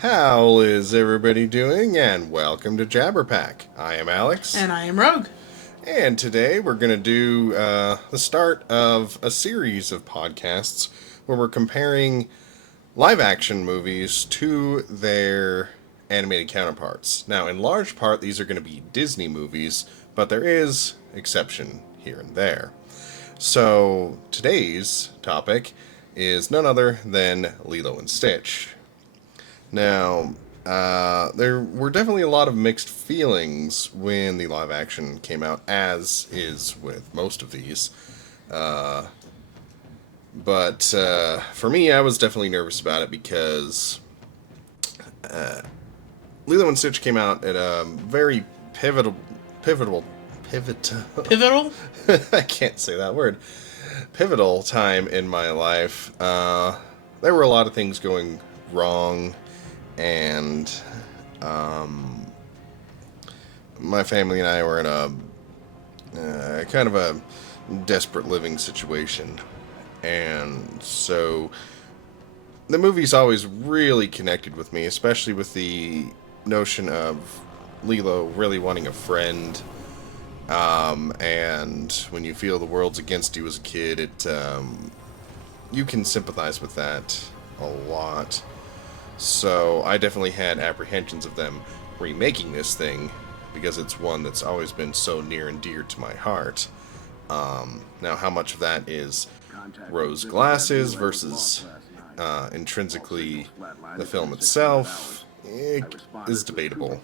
How is everybody doing? And welcome to Jabberpack. I am Alex, And I am Rogue. and today we're going to do the start of a series of podcasts where we're comparing live action movies to their animated counterparts. Now, in large part, these are going to be Disney movies, but there is exception here and there. So, today's topic is none other than Lilo and Stitch. Now, there were definitely a lot of mixed feelings when the live action came out, as is with most of these. But for me, I was definitely nervous about it because Lilo and Stitch came out at a very pivotal, pivotal. Pivotal? I can't say that word. Pivotal time in my life. There were a lot of things going wrong, and my family and I were in a kind of a desperate living situation, and so the movie's always really connected with me, especially with the notion of Lilo really wanting a friend. And when you feel the world's against you as a kid, you can sympathize with that a lot. So I definitely had apprehensions of them remaking this thing because it's one that's always been so near and dear to my heart. Now, how much of that is rose glasses versus intrinsically the film itself is debatable.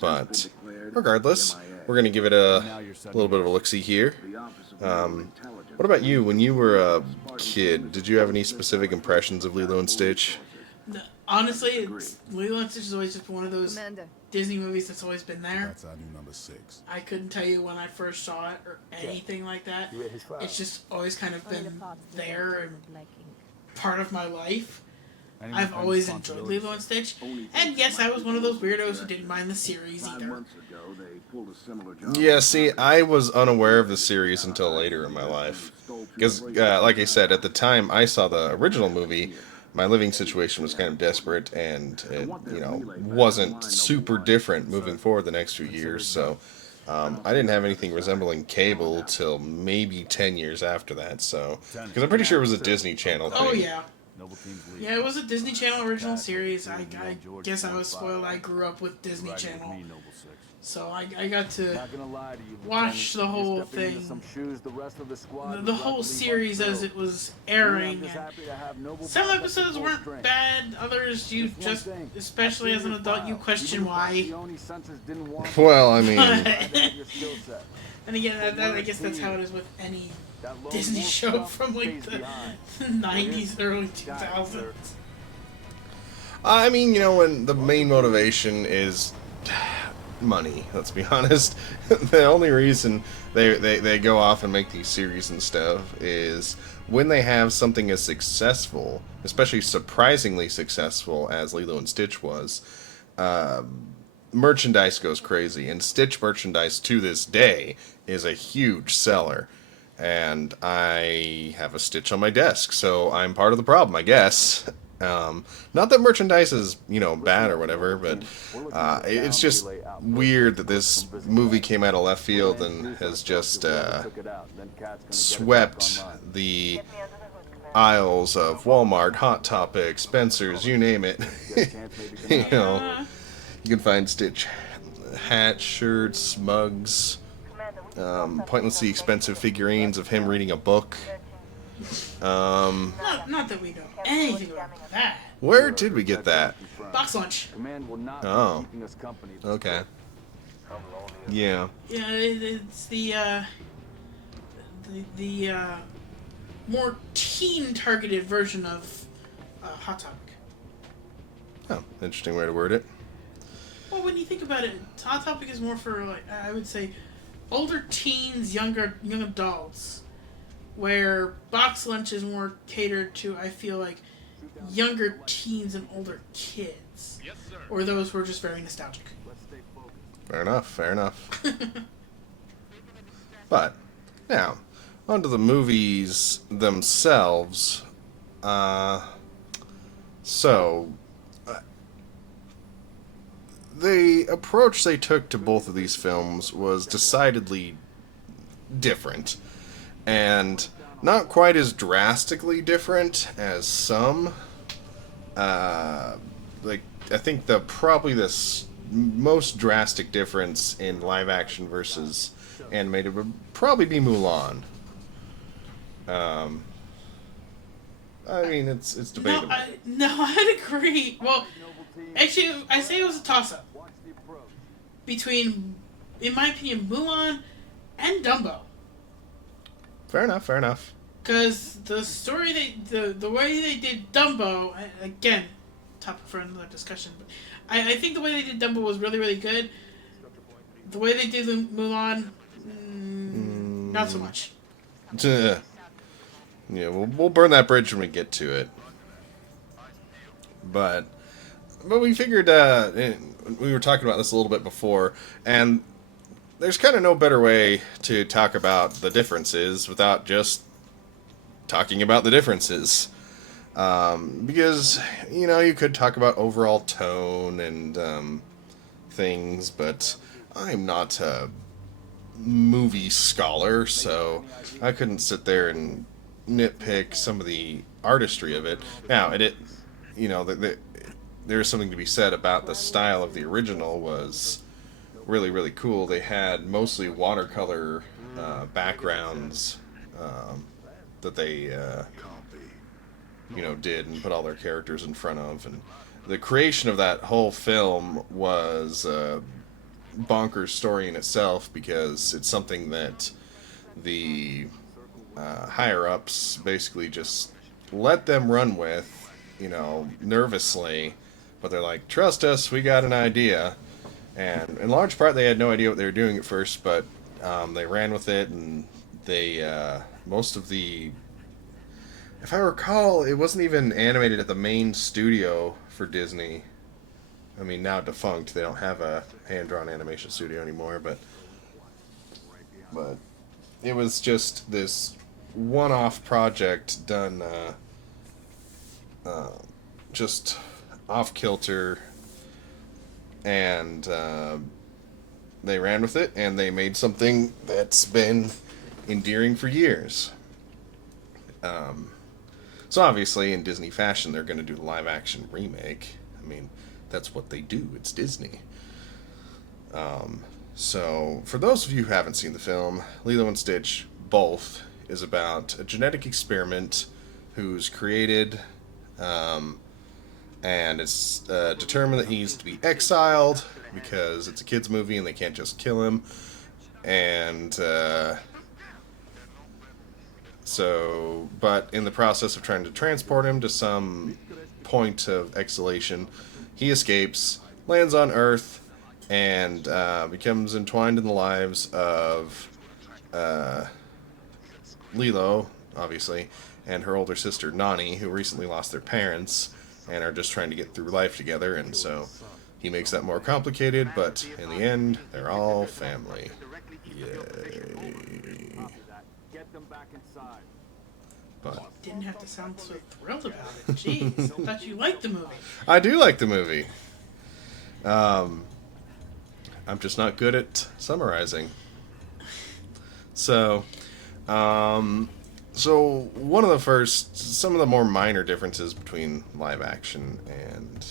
But regardless, we're going to give it a little bit of a look-see here. What about you? When you were a kid, did you have any specific impressions of Lilo and Stitch? Honestly, Lilo and Stitch has always just been one of those Commander. Disney movies that's always been there. That's our new number 6. I couldn't tell you when I first saw it or anything like that. It's just always kind of been there and part of my life. I've always enjoyed Lilo and Stitch. And yes, I was one of those weirdos who didn't mind the series either. Yeah, see, I was unaware of the series until later in my life. Because, like I said, at the time I saw the original movie, my living situation was kind of desperate, and it, wasn't super different moving forward the next few years, so I didn't have anything resembling cable till maybe 10 years after that, so... Because I'm pretty sure it was a Disney Channel thing. Oh, yeah. Yeah, it was a Disney Channel original series. I guess I was spoiled. I grew up with Disney Channel. So I got to watch the whole thing, the whole series as it was airing. And some episodes weren't bad, others you just, especially as an adult, you question why. Well, I mean... And again, I guess that's how it is with any Disney show from like the 90s, early 2000s. I mean, when the main motivation is money, let's be honest. The only reason they go off and make these series and stuff is when they have something as successful, especially surprisingly successful as Lilo and Stitch was, merchandise goes crazy. And Stitch merchandise to this day is a huge seller. And I have a Stitch on my desk, so I'm part of the problem, I guess. Not that merchandise is, bad or whatever, but it's just weird that this movie came out of left field and has just swept the aisles of Walmart, Hot Topic, Spencer's, you name it. You can find Stitch hats, shirts, mugs, pointlessly expensive figurines of him reading a book. Not that we know anything about that. Where did we get that? Box lunch. Oh. Okay. Yeah. Yeah, it's the more teen-targeted version of Hot Topic. Oh, interesting way to word it. Well, when you think about it, Hot Topic is more for, like, I would say, older teens, young adults, where Box Lunch is more catered to, I feel like, younger teens and older kids, or those who are just very nostalgic. Fair enough. But, now, onto the movies themselves. So, the approach they took to both of these films was decidedly different, and not quite as drastically different as some. Like, I think probably the most drastic difference in live action versus animated would probably be Mulan. I mean, it's debatable. I'd agree. Well, actually, I say it was a toss-up between, in my opinion, Mulan and Dumbo. Fair enough. Fair enough. Because the story the way they did Dumbo, again, topic for another discussion, but I think the way they did Dumbo was really, really good. The way they did Mulan, not so much. Yeah, we'll burn that bridge when we get to it. But we figured, we were talking about this a little bit before, and there's kind of no better way to talk about the differences without just talking about the differences. Because, you could talk about overall tone and things, but I'm not a movie scholar, so I couldn't sit there and nitpick some of the artistry of it. Now, there's something to be said about the style of the original was really, really cool. They had mostly watercolor backgrounds that they did and put all their characters in front of, and the creation of that whole film was a bonkers story in itself, because it's something that the higher-ups basically just let them run with, nervously, but they're like, trust us, we got an idea. And in large part, they had no idea what they were doing at first, but they ran with it, and they, most of the, if I recall, it wasn't even animated at the main studio for Disney. I mean, now defunct, they don't have a hand-drawn animation studio anymore, but it was just this one-off project done just off-kilter, and they ran with it, and they made something that's been endearing for years. So obviously, in Disney fashion, they're going to do the live-action remake. I mean, that's what they do. It's Disney. So, for those of you who haven't seen the film, Lilo and Stitch, both, is about a genetic experiment who's created, and it's determined that he needs to be exiled because it's a kid's movie and they can't just kill him. And but in the process of trying to transport him to some point of exhalation, he escapes, lands on Earth, and becomes entwined in the lives of Lilo, obviously, and her older sister Nani, who recently lost their parents and are just trying to get through life together, and so he makes that more complicated, but in the end, they're all family. Yay. But didn't have to sound so thrilled about it. Jeez, I thought you liked the movie. I do like the movie. I'm just not good at summarizing. So one of some of the more minor differences between live action and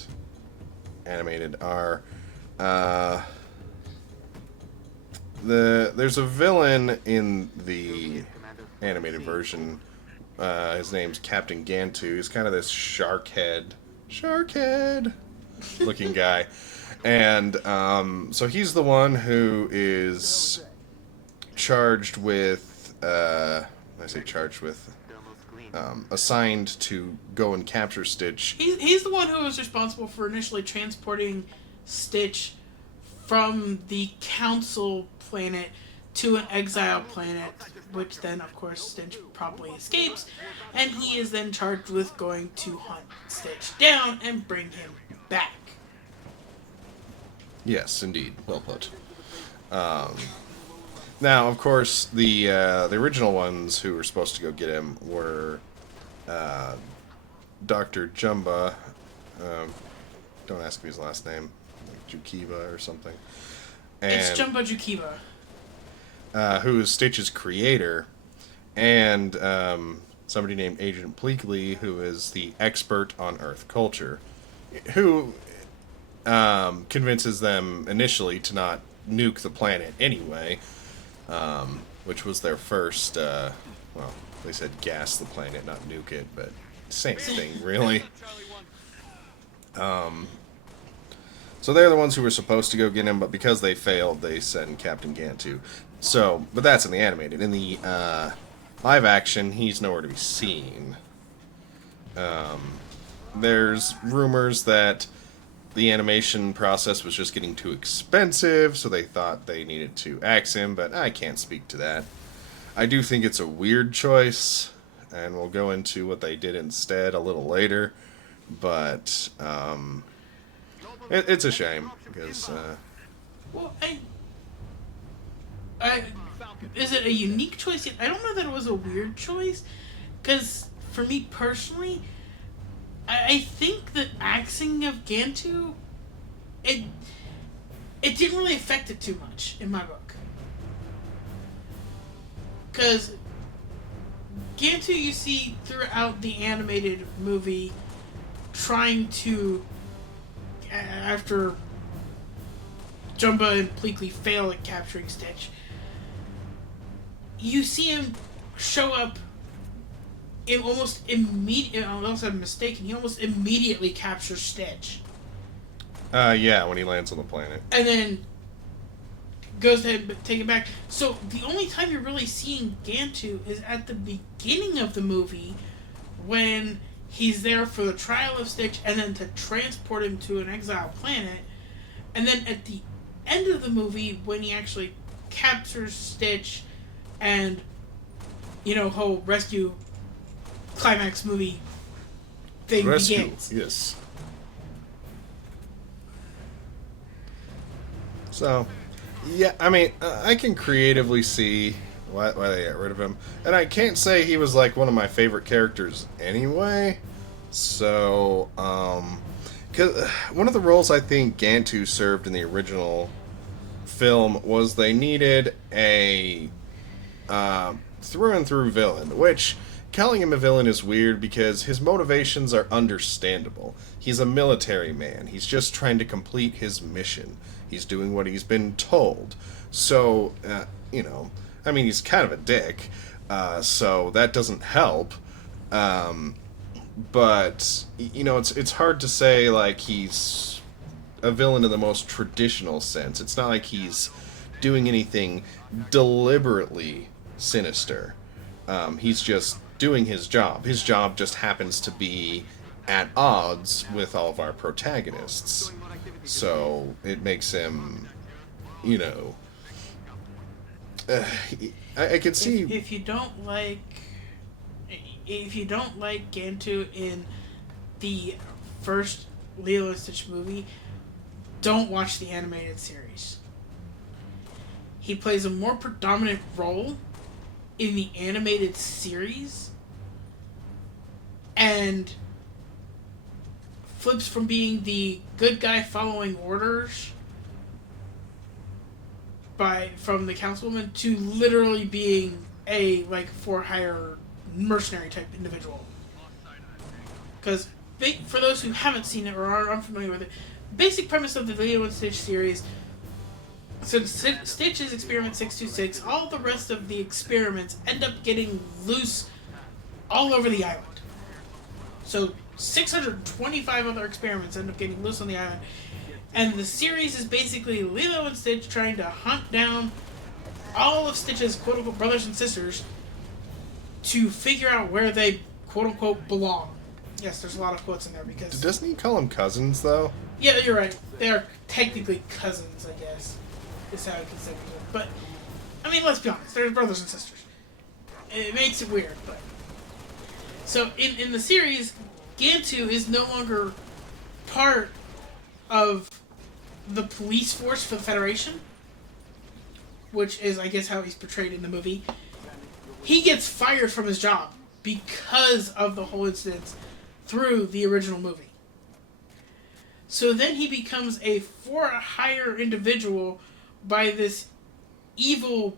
animated are there's a villain in the animated version. His name's Captain Gantu. He's kind of this shark head looking guy. And so he's the one who is charged with, assigned to go and capture Stitch. He's the one who was responsible for initially transporting Stitch from the council planet to an exile planet, which then, of course, Stitch probably escapes, and he is then charged with going to hunt Stitch down and bring him back. Yes, indeed. Well put. Now, of course, the original ones who were supposed to go get him were Dr. Jumba. Don't ask me his last name. like Jukiba or something. And, it's Jumbo Jukiba. Who is Stitch's creator, and somebody named Agent Pleakley, who is the expert on Earth culture, who convinces them initially to not nuke the planet anyway, which was their first, well, they said gas the planet, not nuke it, but same thing, really. So they're the ones who were supposed to go get him, but because they failed, they send Captain Gantu. So, but that's in the animated. In the live action, he's nowhere to be seen. There's rumors that the animation process was just getting too expensive, so they thought they needed to axe him, but I can't speak to that. I do think it's a weird choice, and we'll go into what they did instead a little later, but it's a shame, because... Well, is it a unique choice? I don't know that it was a weird choice, because for me personally, I think the axing of Gantu, it didn't really affect it too much in my book. Because Gantu you see throughout the animated movie trying to, after Jumba and Pleakley fail at capturing Stitch, you see him show up in almost immediate. Unless I'm mistaken, he almost immediately captures Stitch. Yeah, when he lands on the planet. And then goes ahead and take it back. So the only time you're really seeing Gantu is at the beginning of the movie, when he's there for the trial of Stitch and then to transport him to an exile planet. And then at the end of the movie, when he actually captures Stitch and, whole rescue climax movie thing begins. Yes. So, yeah, I mean, I can creatively see why they got rid of him. And I can't say he was, like, one of my favorite characters anyway. So, 'cause one of the roles I think Gantu served in the original film was they needed a through-and-through villain, which calling him a villain is weird because his motivations are understandable. He's a military man. He's just trying to complete his mission. He's doing what he's been told. So, I mean, he's kind of a dick, so that doesn't help. But, it's hard to say, like, he's a villain in the most traditional sense. It's not like he's doing anything deliberately sinister. He's just doing his job. His job just happens to be at odds with all of our protagonists. So it makes him, I could see... If you don't like Gantu in the first Lilo Stitch movie, don't watch the animated series. He plays a more predominant role in the animated series and flips from being the good guy following orders from the councilwoman to literally being a for hire mercenary type individual. Because for those who haven't seen it or are unfamiliar with it, basic premise of the Lilo and Stitch series. So Stitch is Experiment 626. All the rest of the experiments end up getting loose all over the island. So 625 other experiments end up getting loose on the island. And the series is basically Lilo and Stitch trying to hunt down all of Stitch's quote-unquote brothers and sisters to figure out where they quote-unquote belong. Yes, there's a lot of quotes in there because... Doesn't he call them cousins, though? Yeah, you're right. They are technically cousins, I guess. Is how I consider them. But, I mean, let's be honest. They're brothers and sisters. It makes it weird, but... So, in the series, Gantu is no longer part of the police force for the Federation, which is, I guess, how he's portrayed in the movie. He gets fired from his job because of the whole incident through the original movie. So then he becomes a for-hire individual by this evil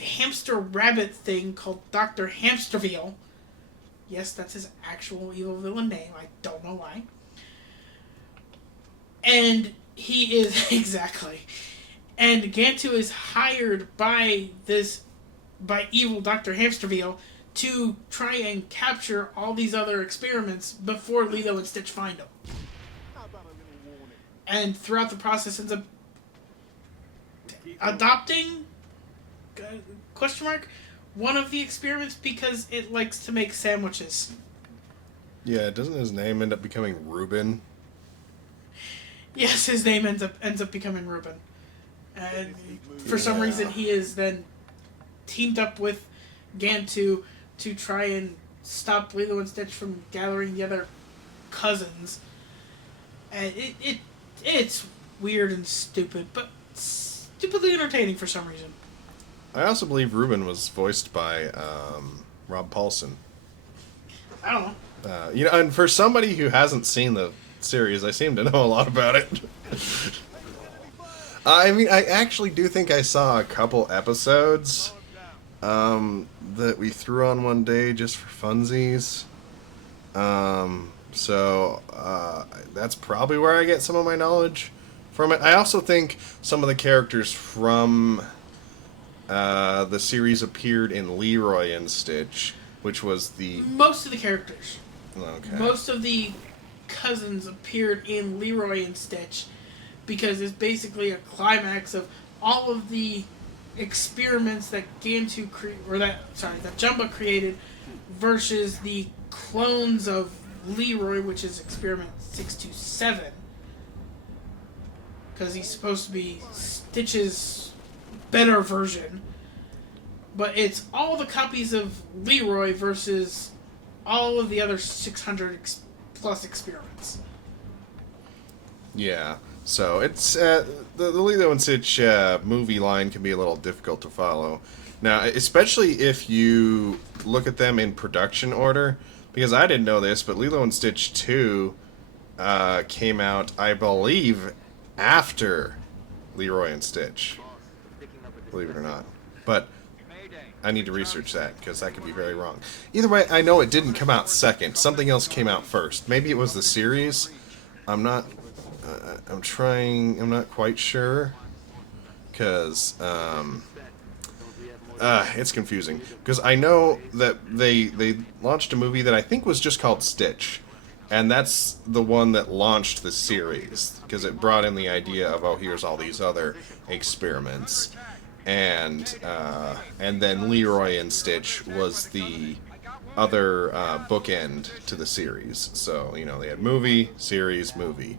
hamster rabbit thing called Dr. Hamsterville. Yes, that's his actual evil villain name. I don't know why. And he is exactly. And Gantu is hired by evil Dr. Hamsterville to try and capture all these other experiments before Lilo and Stitch find them. And throughout the process ends up adopting question mark one of the experiments because it likes to make sandwiches. Yeah, doesn't his name end up becoming Reuben? Yes, his name ends up becoming Reuben. And for some reason he is then teamed up with Gantu to try and stop Lilo and Stitch from gathering the other cousins. And it's weird and stupid, but stupidly entertaining for some reason. I also believe Reuben was voiced by Rob Paulson. I don't know. And for somebody who hasn't seen the series, I seem to know a lot about it. I mean, I actually do think I saw a couple episodes that we threw on one day just for funsies. So that's probably where I get some of my knowledge from it. I also think some of the characters from the series appeared in Leroy and Stitch, which was the... Most of the characters. Okay. Most of the cousins appeared in Leroy and Stitch because it's basically a climax of all of the experiments that that Jumba created versus the clones of Leroy, which is experiment 627. Because he's supposed to be Stitch's better version. But it's all the copies of Leroy versus all of the other 600 plus experiments. Yeah. So it's the Lilo and Stitch movie line can be a little difficult to follow. Now, especially if you look at them in production order, because I didn't know this, but Lilo and Stitch 2 came out, I believe, after Leroy and Stitch. Believe it or not. But I need to research that, because that could be very wrong. Either way, I know it didn't come out second. Something else came out first. Maybe it was the series. I'm not quite sure. Because, it's confusing. Because I know that they launched a movie that I think was just called Stitch. And that's the one that launched the series. Because it brought in the idea of, oh, here's all these other experiments. And then Leroy and Stitch was the other bookend to the series. So, they had movie, series, movie.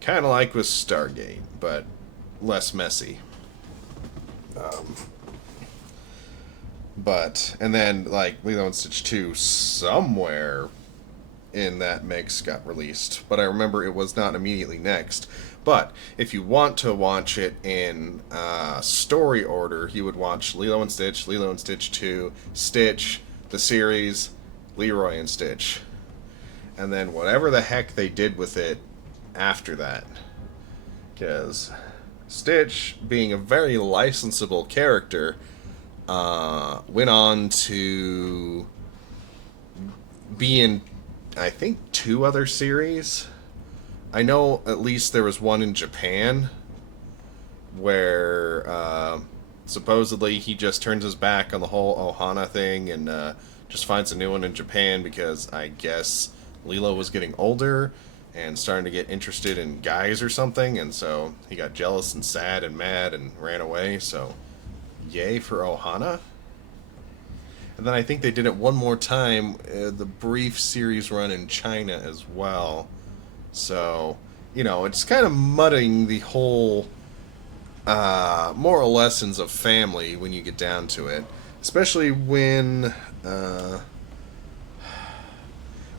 Kind of like with Stargate, but less messy. And then, like, Lilo and Stitch 2 somewhere in that mix got released. But I remember it was not immediately next. But if you want to watch it in story order, you would watch Lilo and Stitch 2, Stitch, the series, Leroy and Stitch. And then whatever the heck they did with it after that. Because Stitch, being a very licensable character, went on to be in, I think, 2 other series. I know at least there was one in Japan where supposedly he just turns his back on the whole Ohana thing and just finds a new one in Japan because I guess Lilo was getting older and starting to get interested in guys or something, and so he got jealous and sad and mad and ran away, so yay for Ohana. And then I think they did it one more time, the brief series run in China as well. So, it's kind of mudding the whole moral lessons of family when you get down to it. Especially when it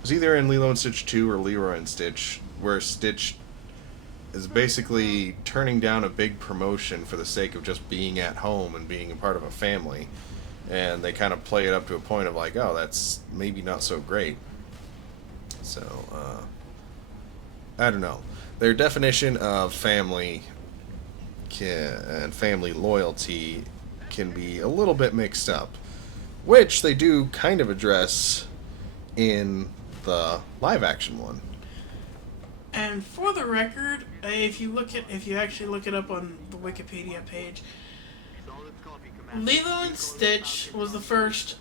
was either in Lilo and Stitch 2 or Leroy and Stitch, where Stitch is basically turning down a big promotion for the sake of just being at home and being a part of a family. And they kind of play it up to a point of like, oh, that's maybe not so great. So, I don't know. Their definition of family and family loyalty can be a little bit mixed up, which they do kind of address in the live action one. And for the record, if you actually look it up on the Wikipedia page, Lilo and Stitch was the first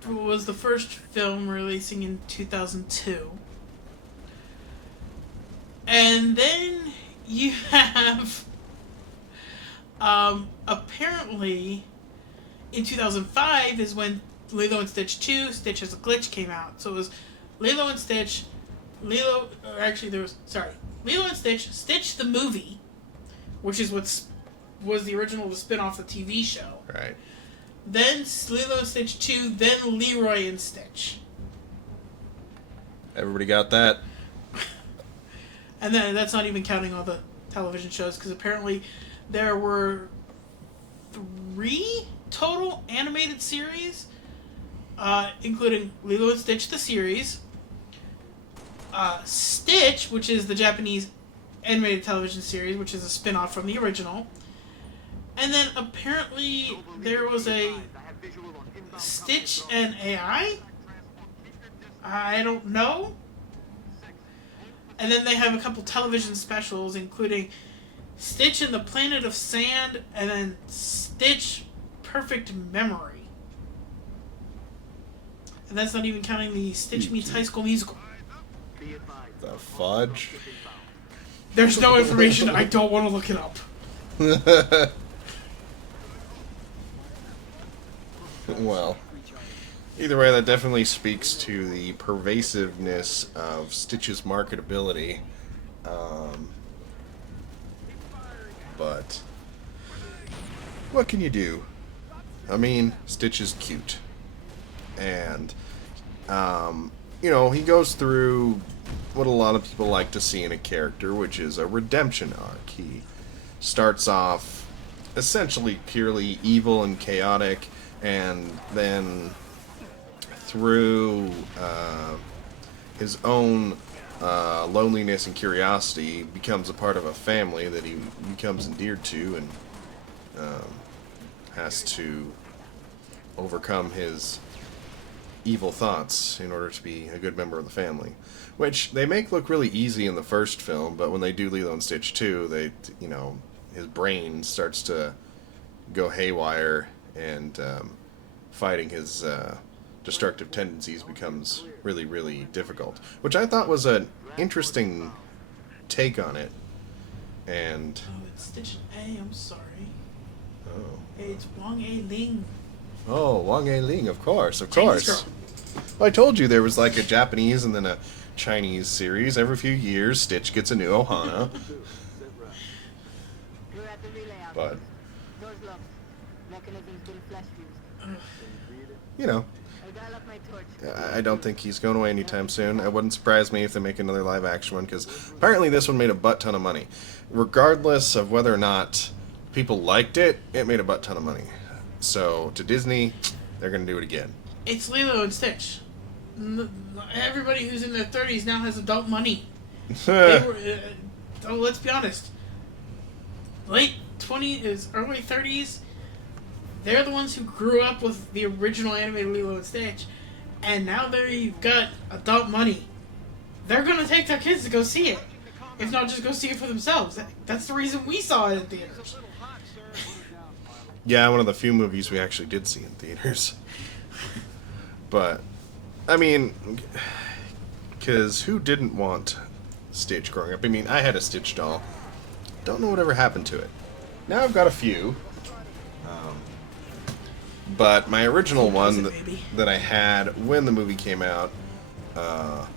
film releasing in 2002. And then you have apparently in 2005 is when Lilo and Stitch 2, Stitch Has a Glitch came out. So it was Lilo and Stitch, Lilo and Stitch, Stitch the movie, which is was the original, the spin-off the TV show. Right. Then Lilo and Stitch 2, then Leroy and Stitch. Everybody got that? And then that's not even counting all the television shows, because apparently there were 3 total animated series, including Lilo and Stitch the series, Stitch, which is the Japanese animated television series, which is a spin-off from the original, and then apparently there was a Stitch and AI? I don't know. And then they have a couple television specials, including Stitch and the Planet of Sand, and then Stitch Perfect Memory. And that's not even counting the Stitch Meets High School Musical. The fudge? There's no information. I don't want to look it up. Well, either way, that definitely speaks to the pervasiveness of Stitch's marketability. But what can you do? I mean, Stitch is cute. And, he goes through what a lot of people like to see in a character, which is a redemption arc. He starts off essentially purely evil and chaotic, and then through his own loneliness and curiosity becomes a part of a family that he becomes endeared to, and has to overcome his evil thoughts in order to be a good member of the family, which they make look really easy in the first film, but when they do Lilo and Stitch 2, his brain starts to go haywire, and fighting his destructive tendencies becomes really, really difficult, which I thought was an interesting take on it. And it's Stitch A, I'm sorry. Oh. It's Wang A Ling. Oh, Wang A Ling, of course. Girl. Well, I told you there was like a Japanese and then a Chinese series. Every few years, Stitch gets a new Ohana. But, I don't think he's going away anytime soon. It wouldn't surprise me if they make another live action one, because apparently this one made a butt ton of money. Regardless of whether or not people liked it, it made a butt ton of money. So, to Disney, they're going to do it again. It's Lilo and Stitch. Everybody who's in their 30s now has adult money. Let's be honest. Late 20s, early 30s, they're the ones who grew up with the original animated Lilo and Stitch, and now they've got adult money. They're going to take their kids to go see it. If not, just go see it for themselves. That's the reason we saw it in theaters. Yeah, one of the few movies we actually did see in theaters. But, I mean, because who didn't want Stitch growing up? I mean, I had a Stitch doll. Don't know whatever happened to it. Now I've got a few. But my original one that I had when the movie came out, I'm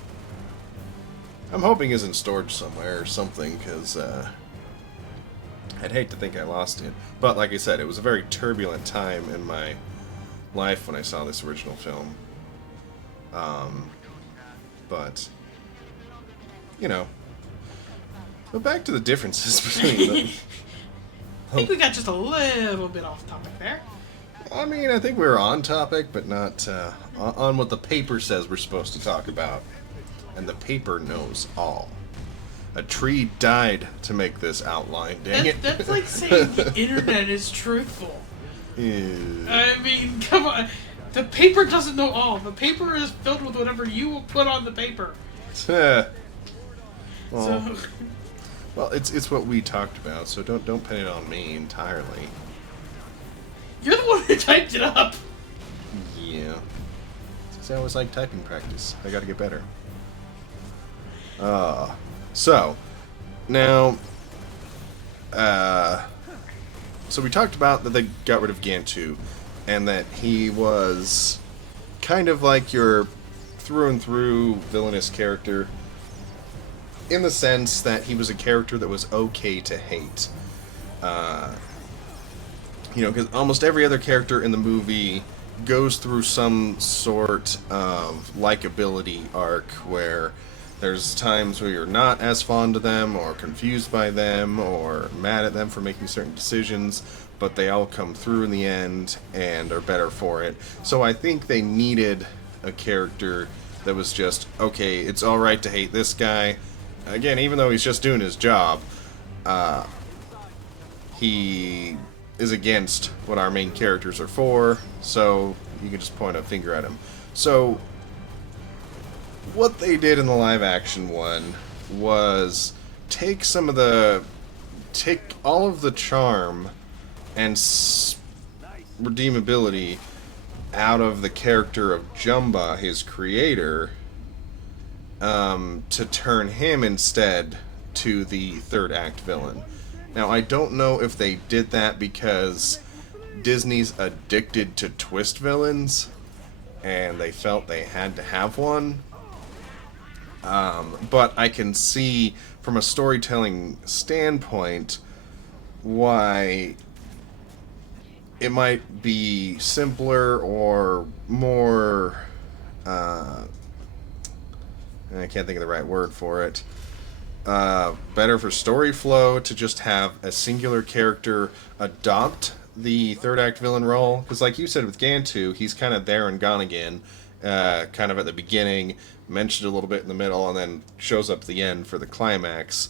hoping is in storage somewhere or something, because I'd hate to think I lost it. But like I said, it was a very turbulent time in my life when I saw this original film. But, but back to the differences between them. I think we got just a little bit off topic there. I mean, I think we were on topic, but not on what the paper says we're supposed to talk about. And the paper knows all. A tree died to make this outline, dang it. That's like saying the internet is truthful. I mean, come on. The paper doesn't know all. The paper is filled with whatever you will put on the paper. Well, it's what we talked about, so don't pin it on me entirely. You're the one who typed it up. Yeah. Because I always like typing practice. I gotta get better. So, now, so we talked about that they got rid of Gantu, and that he was kind of like your through and through villainous character, in the sense that he was a character that was okay to hate. You know, because almost every other character in the movie goes through some sort of likability arc where there's times where you're not as fond of them, or confused by them, or mad at them for making certain decisions, but they all come through in the end and are better for it. So I think they needed a character that was just, okay, it's alright to hate this guy. Again, even though he's just doing his job, he is against what our main characters are for, so you can just point a finger at him. So what they did in the live action one was take all of the charm and redeemability out of the character of Jumba, his creator, to turn him instead to the third act villain. Now, I don't know if they did that because Disney's addicted to twist villains and they felt they had to have one. But I can see from a storytelling standpoint why it might be simpler or more, I can't think of the right word for it, better for story flow to just have a singular character adopt the third act villain role. Because like you said with Gantu, he's kind of there and gone again, kind of at the beginning, mentioned a little bit in the middle, and then shows up at the end for the climax.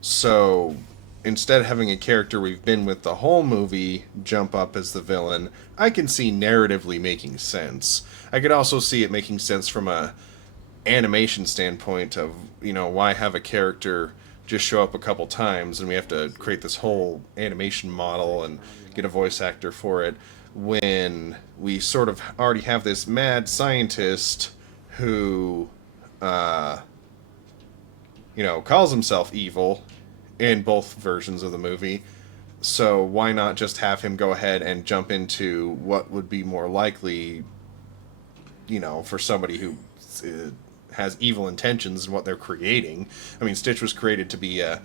So instead of having a character we've been with the whole movie jump up as the villain, I can see narratively making sense. I could also see it making sense from a animation standpoint of, you know, why have a character just show up a couple times and we have to create this whole animation model and get a voice actor for it, when we sort of already have this mad scientist who, you know, calls himself evil in both versions of the movie. So why not just have him go ahead and jump into what would be more likely, you know, for somebody who has evil intentions in what they're creating. I mean, Stitch was created to be a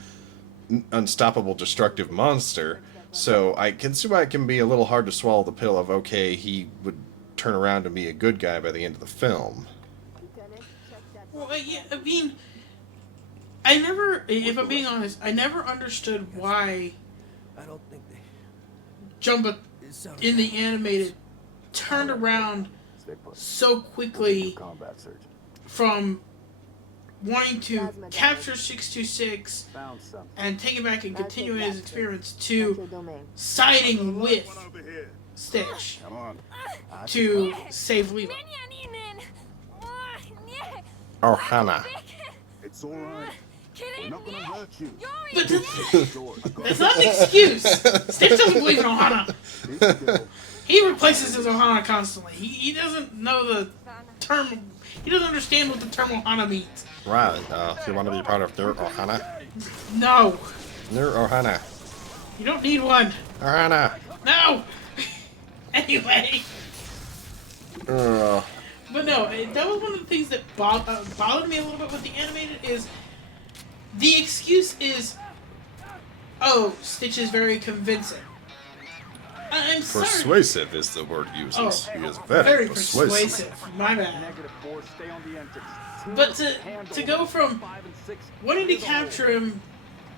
unstoppable, destructive monster, so I can see why it can be a little hard to swallow the pill of, okay, he would turn around and be a good guy by the end of the film. Well, yeah, I mean, I never, if I'm being honest, I never understood why Jumba in the animated turned around so quickly from wanting to capture 626 and take it back and continue his experiments to siding with Stitch to save Lilo. Ohana. It's all right. We're not gonna hurt you. But that's not an excuse. Stitch doesn't believe in Ohana. He replaces his Ohana constantly. He doesn't know the term. He doesn't understand what the term Ohana means. Right. You want to be part of Nur Ohana? No. Nur Ohana. You don't need one. Ohana. No. Anyway. But no, that was one of the things that bothered me a little bit with the animated is the excuse is, oh, Stitch is very convincing. I'm sorry. Persuasive is the word used. Oh, he is very persuasive. My bad. But to go from wanting to capture him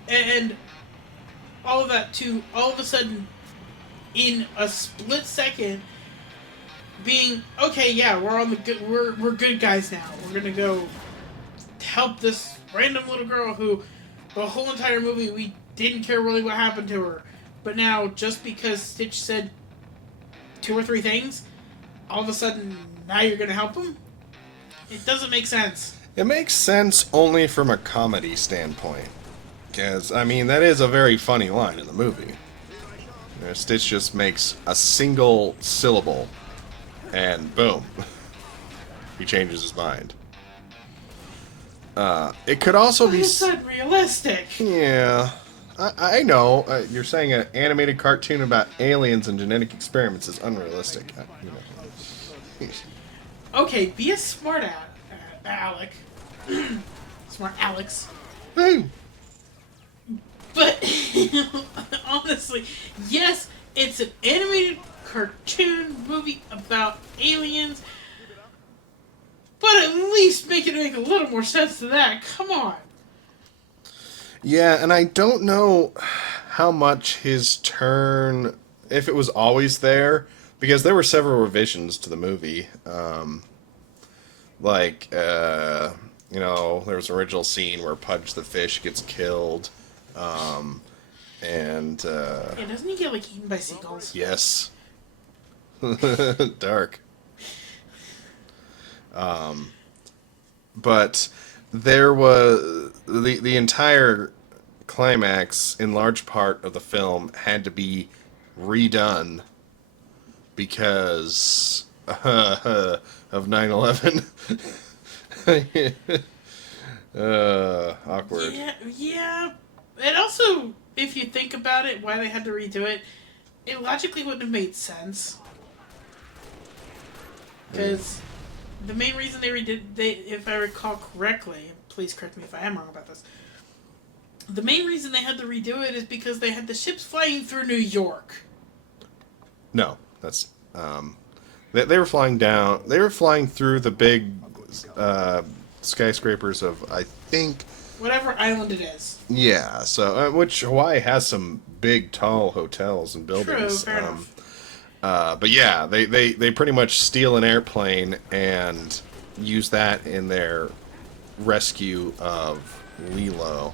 and all of that to all of a sudden in a split second being, okay, yeah, we're on the good, we're good guys now. We're gonna go help this random little girl who the whole entire movie we didn't care really what happened to her. But now, just because Stitch said 2 or 3 things, all of a sudden, now you're going to help him? It doesn't make sense. It makes sense only from a comedy standpoint. Because, I mean, that is a very funny line in the movie. You know, Stitch just makes a single syllable, and boom. He changes his mind. It could also be... It's unrealistic. Yeah. I know. You're saying an animated cartoon about aliens and genetic experiments is unrealistic. You know. Okay, be a smart Alec. Smart Alex. Woo! But, honestly, yes, it's an animated cartoon movie about aliens, but at least make a little more sense to that. Come on. Yeah, and I don't know how much his turn, if it was always there, because there were several revisions to the movie. You know, there was an original scene where Pudge the fish gets killed, Yeah, doesn't he get, like, eaten by seagulls? Yes. Dark. But there was the entire climax, in large part of the film, had to be redone because of 9/11. Awkward. Yeah. And also, if you think about it, why they had to redo it, it logically wouldn't have made sense. Because the main reason they redid, if I recall correctly, please correct me if I am wrong about this, the main reason they had to redo it is because they had the ships flying through New York. No, that's they were flying down. They were flying through the big skyscrapers of, I think, whatever island it is. Yeah. So which Hawaii has some big, tall hotels and buildings. True, fair enough. But yeah, they pretty much steal an airplane and use that in their rescue of Lilo.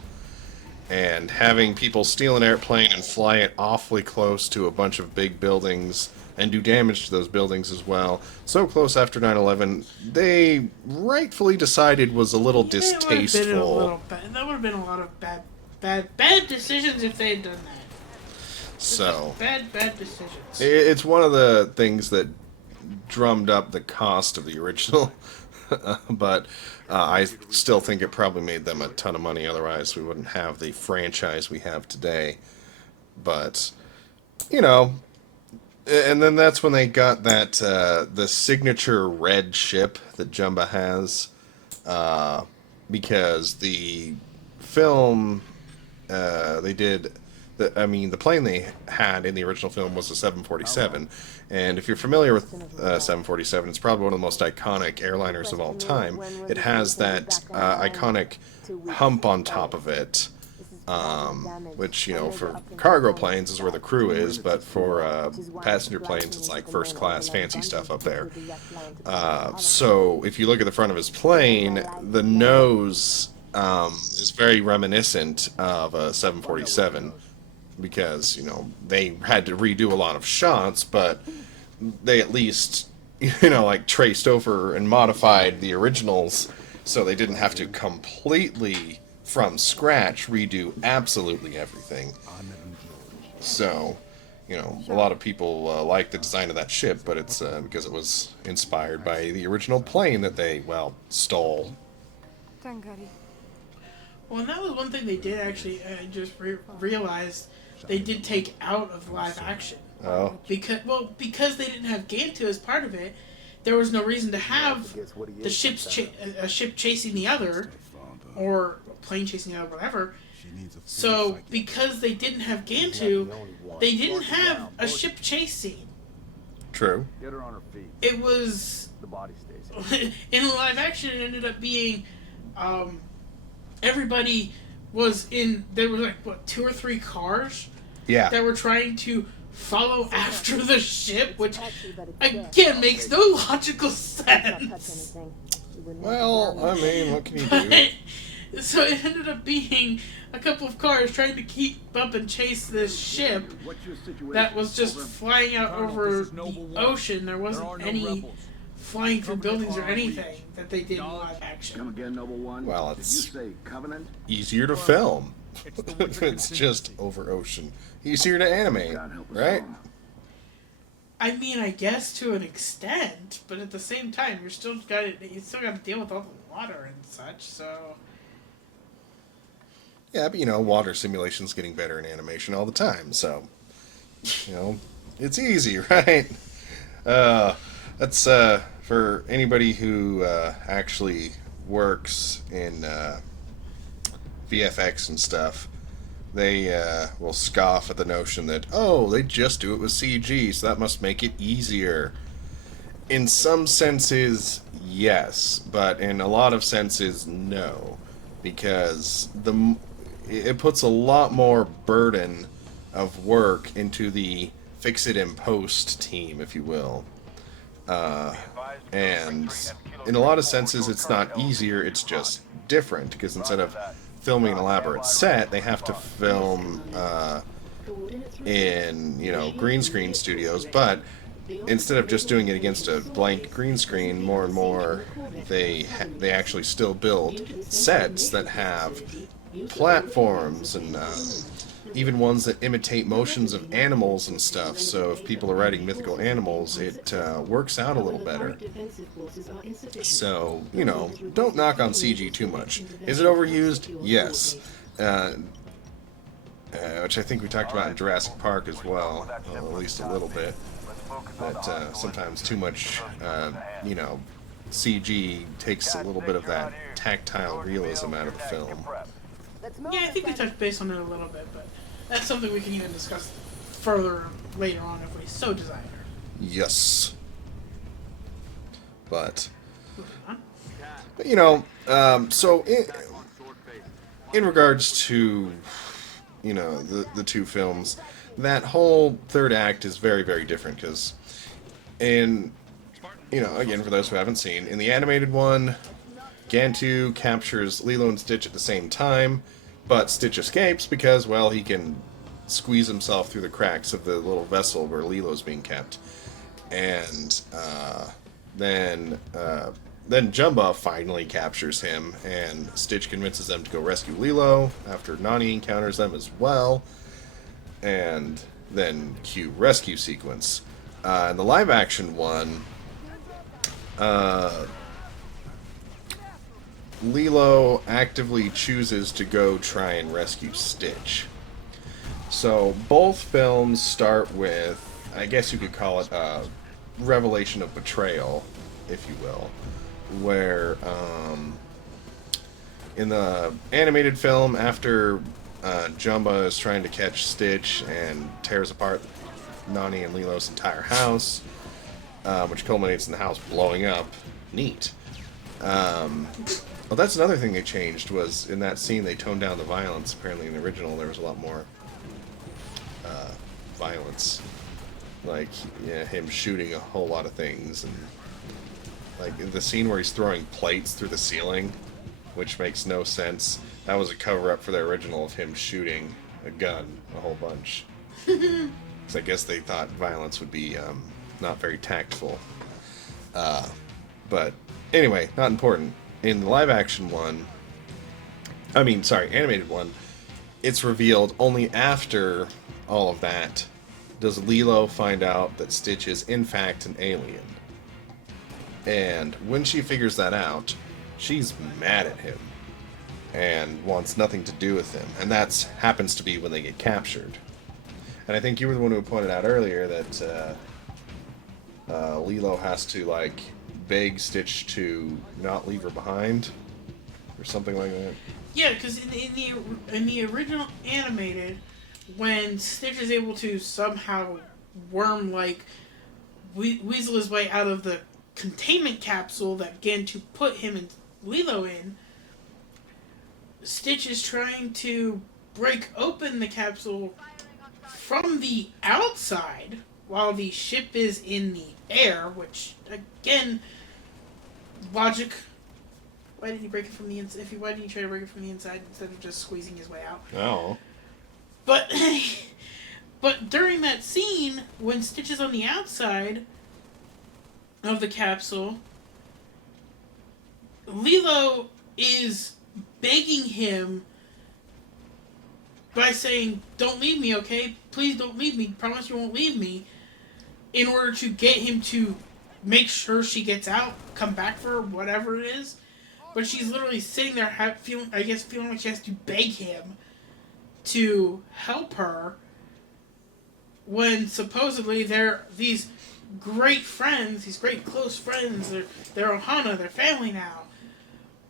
And having people steal an airplane and fly it awfully close to a bunch of big buildings and do damage to those buildings as well, so close after 9/11, they rightfully decided was a little distasteful. That would have been a lot of bad decisions if they had done that. So bad decisions. It's one of the things that drummed up the cost of the original, but I still think it probably made them a ton of money. Otherwise, we wouldn't have the franchise we have today. But you know, and then that's when they got that the signature red ship that Jumba has, because the film they did. The plane they had in the original film was a 747, and if you're familiar with 747, it's probably one of the most iconic airliners of all time. It has that iconic hump on top of it, which, you know, for cargo planes is where the crew is, but for passenger planes, it's like first class fancy stuff up there. So if you look at the front of his plane, the nose is very reminiscent of a 747. Because, you know, they had to redo a lot of shots, but they at least, you know, like traced over and modified the originals so they didn't have to completely from scratch redo absolutely everything. So, you know, a lot of people like the design of that ship, but it's because it was inspired by the original plane that they, well, stole. Well, and that was one thing they did actually, I just realized they did take out of live action. Oh. Because they didn't have Gantu as part of it, there was no reason to have the a ship chasing the other, or a plane chasing the other, whatever. So, because they didn't have Gantu, they didn't have a ship chase scene. True. Get her on her feet. It was... The body stays. In live action, it ended up being... everybody was in... There were like, what, 2 or 3 cars? Yeah. That were trying to follow after the ship, which, again, makes no logical sense. Well, I mean, what can you do? So it ended up being a couple of cars trying to keep up and chase this ship that was just flying out over the ocean. There wasn't any flying through buildings or anything that they did in live action. Come again, Noble One. Well, Did you it's say Covenant? easier to film. It's just over ocean. Easier to animate, God help us right? all. I mean, I guess to an extent, but at the same time, you still got to deal with all the water and such. So Yeah, but water simulation's getting better in animation all the time, so it's easy, right? That's for anybody who actually works in VFX and stuff. They will scoff at the notion that, oh, they just do it with CG, so that must make it easier. In some senses, yes, but in a lot of senses, no, because it puts a lot more burden of work into the fix-it-in-post team, if you will. And in a lot of senses, it's not easier, it's just different, because instead of filming an elaborate set, they have to film in, green screen studios, but instead of just doing it against a blank green screen, more and more they actually still build sets that have platforms and even ones that imitate motions of animals and stuff. So if people are writing mythical animals, it works out a little better. So, don't knock on CG too much. Is it overused? Yes. Which I think we talked about in Jurassic Park as well, at least a little bit. That sometimes too much, CG takes a little bit of that tactile realism out of the film. yeah, I think we touched base on it a little bit, but that's something we can even discuss further later on if we so desire. Yes. But so in regards to, the two films, that whole third act is very, very different, because again, for those who haven't seen, in the animated one, Gantu captures Lilo and Stitch at the same time, but Stitch escapes because, well, he can squeeze himself through the cracks of the little vessel where Lilo's being kept. And then Jumba finally captures him, and Stitch convinces them to go rescue Lilo after Nani encounters them as well. And then cue rescue sequence. In the live-action one, Lilo actively chooses to go try and rescue Stitch. So both films start with, I guess you could call it a revelation of betrayal, if you will, where in the animated film, after Jumba is trying to catch Stitch and tears apart Nani and Lilo's entire house, which culminates in the house blowing up. Neat. Well, that's another thing they changed, was in that scene they toned down the violence. Apparently in the original there was a lot more violence. Like, him shooting a whole lot of things, and like the scene where he's throwing plates through the ceiling, which makes no sense. That was a cover-up for the original of him shooting a gun a whole bunch. So I guess they thought violence would be not very tactful. But anyway, not important. In the live-action one, animated one, it's revealed only after all of that does Lilo find out that Stitch is in fact an alien. And when she figures that out, she's mad at him and wants nothing to do with him. And that happens to be when they get captured. And I think you were the one who pointed out earlier that Lilo has to, beg Stitch to not leave her behind, or something like that. Yeah, because in the original animated, when Stitch is able to somehow weasel his way out of the containment capsule that Gantu put him and Lilo in, Stitch is trying to break open the capsule from the outside while the ship is in the air, which, again, logic Why did he break it from the inside? Why did he try to break it from the inside instead of just squeezing his way out? Oh. But but during that scene, when Stitch is on the outside of the capsule, Lilo is begging him by saying, "Don't leave me, okay? Please don't leave me. Promise you won't leave me," in order to get him to make sure she gets out, come back for her, whatever it is. But she's literally sitting there feeling like she has to beg him to help her when supposedly they're these great friends, these great close friends. They're Ohana, they're family now.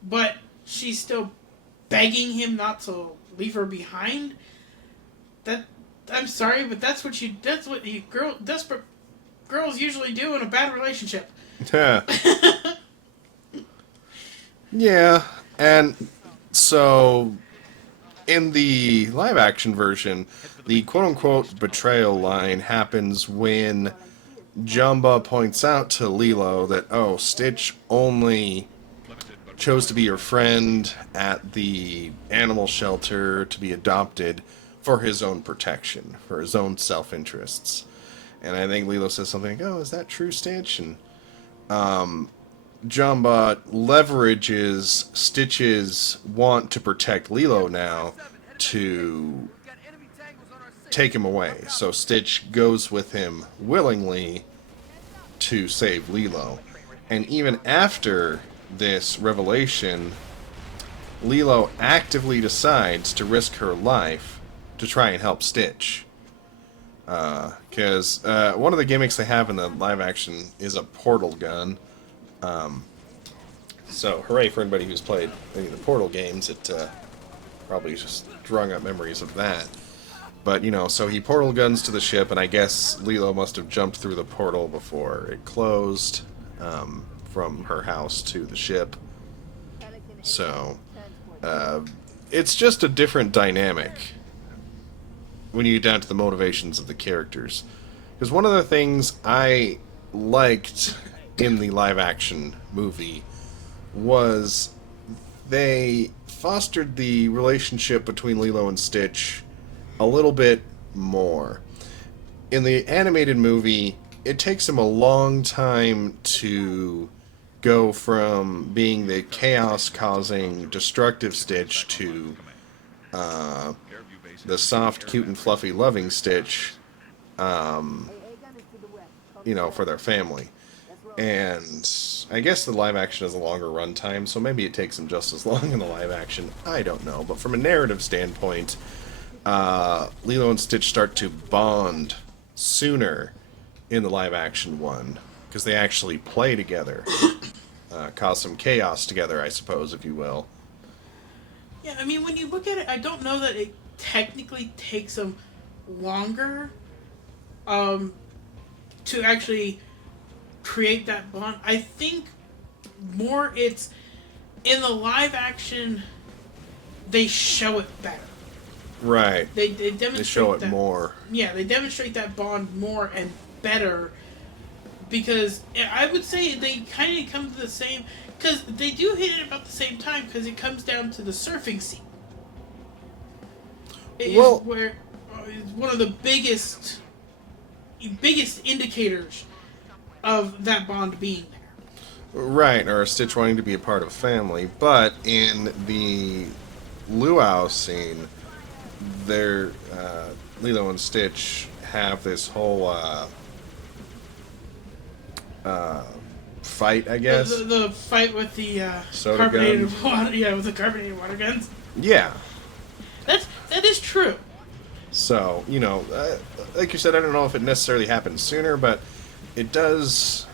But she's still begging him not to leave her behind. I'm sorry, but that's what desperate girls usually do in a bad relationship. Yeah, and so in the live action version, the quote-unquote betrayal line happens when Jumba points out to Lilo that, oh, Stitch only chose to be your friend at the animal shelter to be adopted for his own protection, for his own self-interests. And I think Lilo says something like, oh, is that true, Stitch? And Jumba leverages Stitch's want to protect Lilo now to take him away. So Stitch goes with him willingly to save Lilo. And even after this revelation, Lilo actively decides to risk her life to try and help Stitch. Because one of the gimmicks they have in the live action is a portal gun. So, hooray for anybody who's played any of the Portal games. It probably just strung up memories of that. But, so he portal guns to the ship, and I guess Lilo must have jumped through the portal before it closed from her house to the ship. So, it's just a different dynamic when you get down to the motivations of the characters. Because one of the things I liked in the live-action movie was they fostered the relationship between Lilo and Stitch a little bit more. In the animated movie, it takes him a long time to go from being the chaos-causing, destructive Stitch to the soft, cute, and fluffy, loving Stitch, for their family. And I guess the live action has a longer runtime, so maybe it takes them just as long in the live action. I don't know. But from a narrative standpoint, Lilo and Stitch start to bond sooner in the live action one, because they actually play together. Cause some chaos together, I suppose, if you will. Yeah, I mean, when you look at it, I don't know that it technically takes them longer to actually create that bond. I think more it's in the live action they show it better. Right. They demonstrate they show it more. Yeah, they demonstrate that bond more and better, because I would say they kind of come to the same, because they do hit it about the same time, because it comes down to the surfing scene. It is where it's one of the biggest indicators of that bond being there. Right, or Stitch wanting to be a part of family. But in the luau scene, Lilo and Stitch have this whole fight, I guess. The fight with the soda carbonated guns. water. Yeah, with the carbonated water guns. Yeah. That is true. So, like you said, I don't know if it necessarily happens sooner, but it does.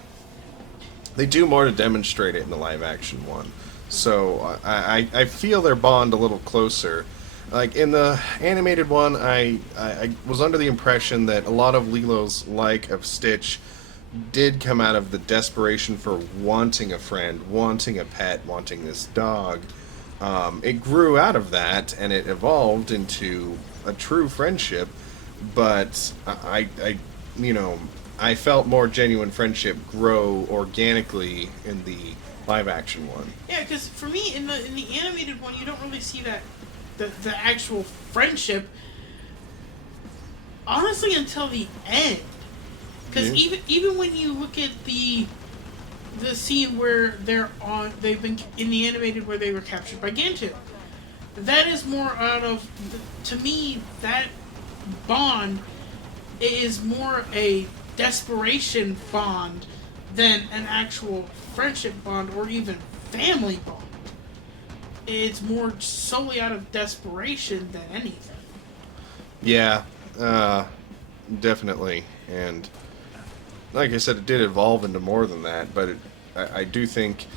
They do more to demonstrate it in the live action one. So I feel their bond a little closer. Like in the animated one, I was under the impression that a lot of Lilo's like of Stitch did come out of the desperation for wanting a friend, wanting a pet, wanting this dog. It grew out of that, and it evolved into a true friendship. But I felt more genuine friendship grow organically in the live action one. Yeah, because for me, in the animated one, you don't really see that the actual friendship. Honestly, until the end, because even when you look at the scene where they've been in the animated where they were captured by Gantu, that is more out of to me that bond is more a desperation bond than an actual friendship bond or even family bond. It's more solely out of desperation than anything. Yeah, definitely. And like I said, it did evolve into more than that, but I do think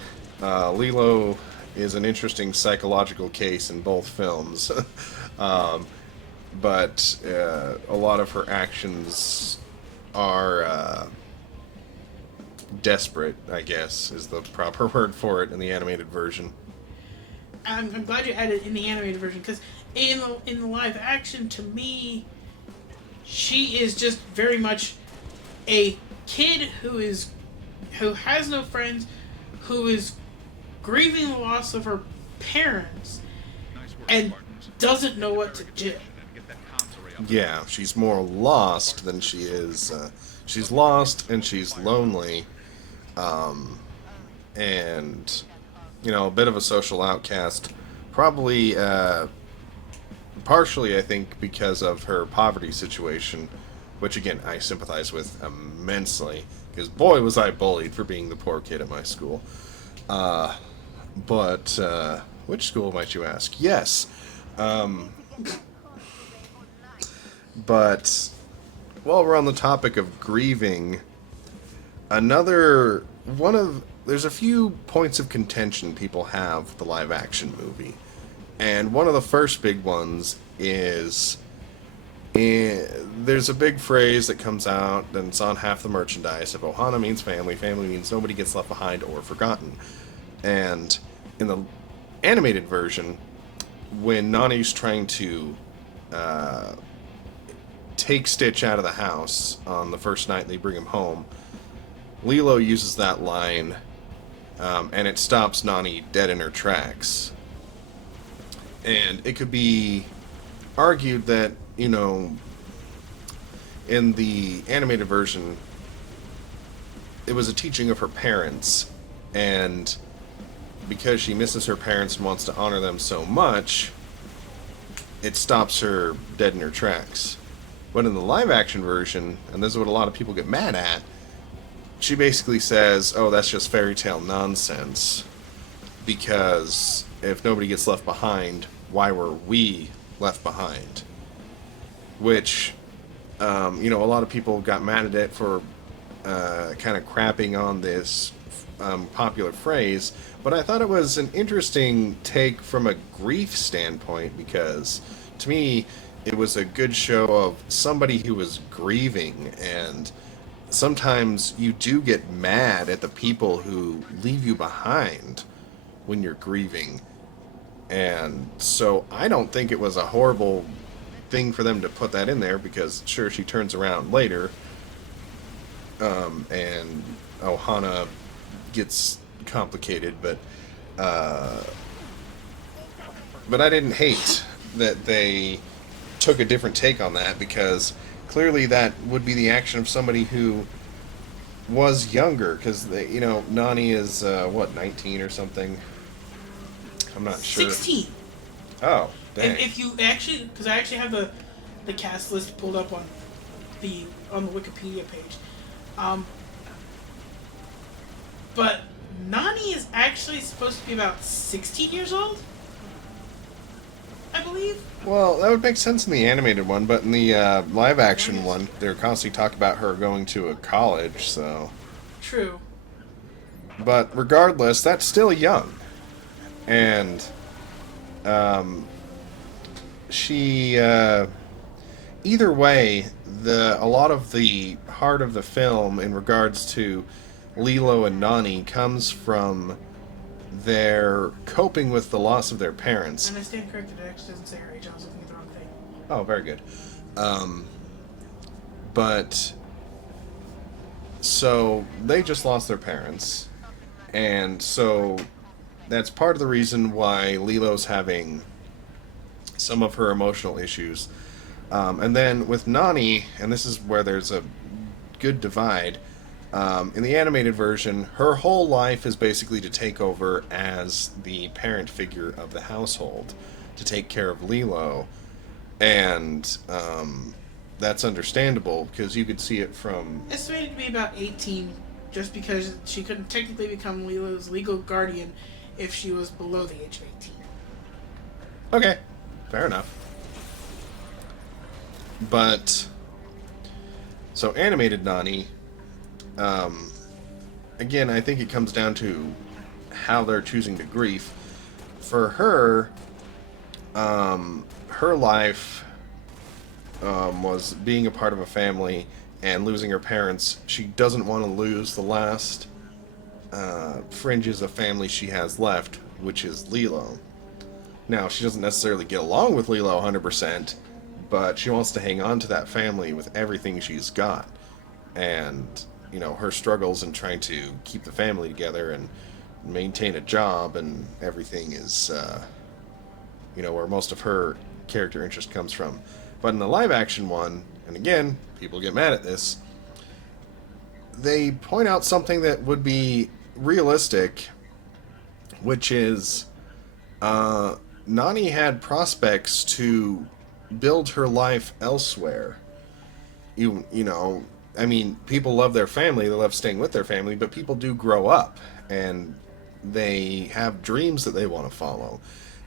Lilo is an interesting psychological case in both films. But a lot of her actions are desperate, I guess, is the proper word for it in the animated version. I'm glad you added in the animated version, because in the live action, to me, she is just very much a kid who has no friends, who is grieving the loss of her parents, and doesn't know what to do. Yeah, she's more lost than she is. She's lost and she's lonely, and a bit of a social outcast. Probably, partially, I think, because of her poverty situation, which again I sympathize with immensely. Because boy, was I bullied for being the poor kid at my school. But which school might you ask? Yes. But while we're on the topic of grieving, there's a few points of contention people have with the live action movie. And one of the first big ones is there's a big phrase that comes out and it's on half the merchandise. If Ohana means family, family means nobody gets left behind or forgotten. And in the animated version, when Nani's trying to take Stitch out of the house on the first night they bring him home, Lilo uses that line, and it stops Nani dead in her tracks. And it could be argued that, in the animated version, it was a teaching of her parents, and because she misses her parents and wants to honor them so much, it stops her dead in her tracks. But in the live-action version, and this is what a lot of people get mad at, she basically says, oh, that's just fairy tale nonsense, because if nobody gets left behind, why were we left behind? Which, a lot of people got mad at it for kind of crapping on this popular phrase, but I thought it was an interesting take from a grief standpoint, because to me, it was a good show of somebody who was grieving, and sometimes you do get mad at the people who leave you behind when you're grieving. And so I don't think it was a horrible thing for them to put that in there, because sure, she turns around later, and Ohana gets complicated, but I didn't hate that they took a different take on that, because clearly that would be the action of somebody who was younger, because Nani is 19 or something. I'm not sure. 16. Oh, dang. If you actually, because I actually have the cast list pulled up on the Wikipedia page, but Nani is actually supposed to be about 16 years old, I believe. Well, that would make sense in the animated one, but in the live-action one, they're constantly talking about her going to a college, so... True. But regardless, that's still young. And she... either way, a lot of the heart of the film in regards to Lilo and Nani comes from their coping with the loss of their parents. And I stand corrected, it actually doesn't say her age, I was looking at the wrong thing. Oh, very good. But so they just lost their parents, And so that's part of the reason why Lilo's having some of her emotional issues. And then with Nani, and this is where there's a good divide, in the animated version, her whole life is basically to take over as the parent figure of the household, to take care of Lilo. And that's understandable because you could see it from... Estimated to be about 18, just because she couldn't technically become Lilo's legal guardian if she was below the age of 18. Okay, fair enough. But, so animated Nani, again, I think it comes down to how they're choosing to grieve. For her, her life was being a part of a family and losing her parents. She doesn't want to lose the last fringes of family she has left, which is Lilo. Now, she doesn't necessarily get along with Lilo 100%, but she wants to hang on to that family with everything she's got. And, you know, her struggles in trying to keep the family together and maintain a job and everything is, you know, where most of her character interest comes from. But in the live-action one, and again, people get mad at this, they point out something that would be realistic, which is Nani had prospects to build her life elsewhere. You know, I mean, people love their family, they love staying with their family, but people do grow up, and they have dreams that they want to follow.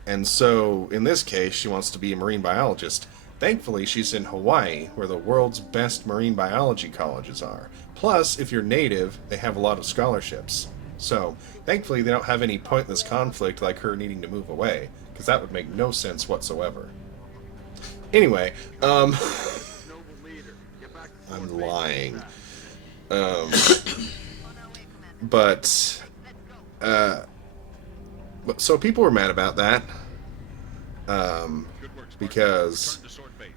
And so, in this case, she wants to be a marine biologist. Thankfully, she's in Hawaii, where the world's best marine biology colleges are. Plus, if you're native, they have a lot of scholarships. So, thankfully, they don't have any pointless conflict like her needing to move away, because that would make no sense whatsoever. Anyway, I'm lying. But, so people were mad about that. Because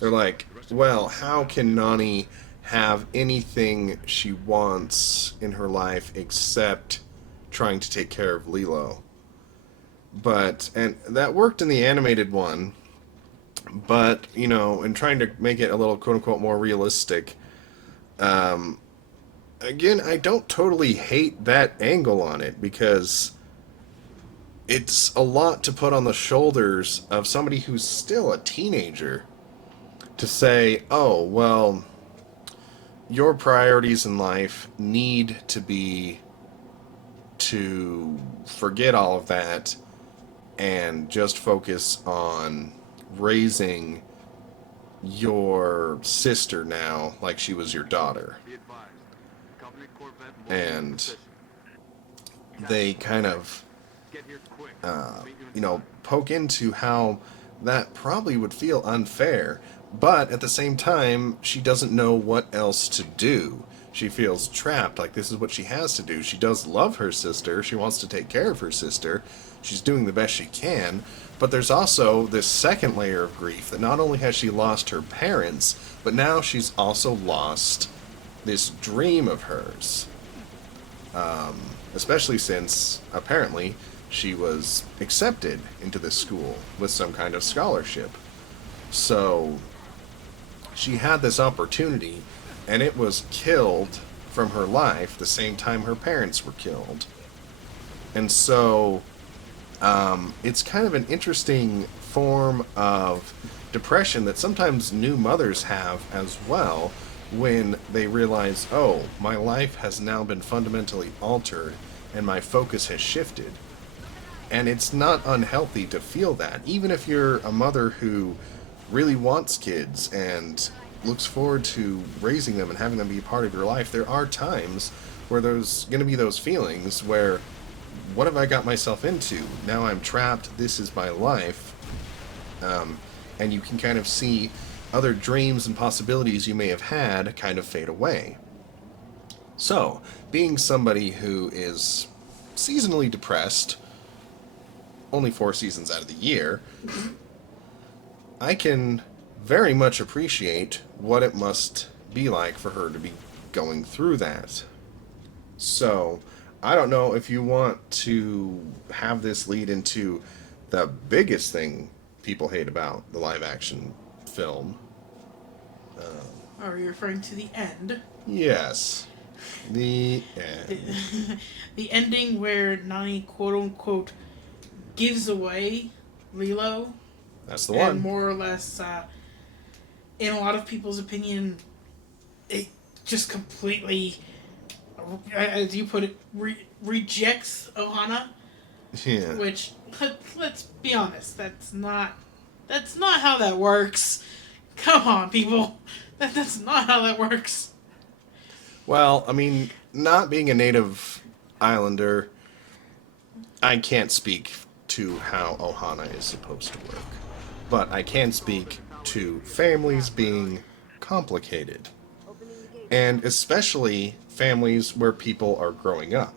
they're like, well, how can Nani have anything she wants in her life except trying to take care of Lilo? But, and that worked in the animated one, but, you know, in trying to make it a little quote-unquote more realistic, again, I don't totally hate that angle on it, because it's a lot to put on the shoulders of somebody who's still a teenager to say, oh, well, your priorities in life need to be to forget all of that and just focus on raising your sister now like she was your daughter. And they kind of you know, poke into how that probably would feel unfair, but at the same time, she doesn't know what else to do. She feels trapped, like this is what she has to do. She does love her sister, she wants to take care of her sister, she's doing the best she can, but there's also this second layer of grief that not only has she lost her parents, but now she's also lost this dream of hers. Especially since, apparently, she was accepted into this school with some kind of scholarship. So, she had this opportunity, and it was killed from her life the same time her parents were killed. And so, it's kind of an interesting form of depression that sometimes new mothers have as well, when they realize, oh, my life has now been fundamentally altered, and my focus has shifted. And it's not unhealthy to feel that. Even if you're a mother who really wants kids and looks forward to raising them and having them be a part of your life, there are times where there's going to be those feelings where, what have I got myself into? Now I'm trapped, this is my life. And you can kind of see other dreams and possibilities you may have had kind of fade away. So, being somebody who is seasonally depressed, only 4 seasons out of the year, I can very much appreciate what it must be like for her to be going through that. So, I don't know if you want to have this lead into the biggest thing people hate about the live action film. Are you referring to the end? Yes. The The, end. the ending where Nani, quote unquote, gives away Lilo, That's the and one. more or less, in a lot of people's opinion, it just completely, as you put it, rejects Ohana. Yeah. Which, let's be honest, that's not how that works. Come on, people, that's not how that works. Well, I mean, not being a native islander, I can't speak to how Ohana is supposed to work. But I can speak to families being complicated. And especially families where people are growing up.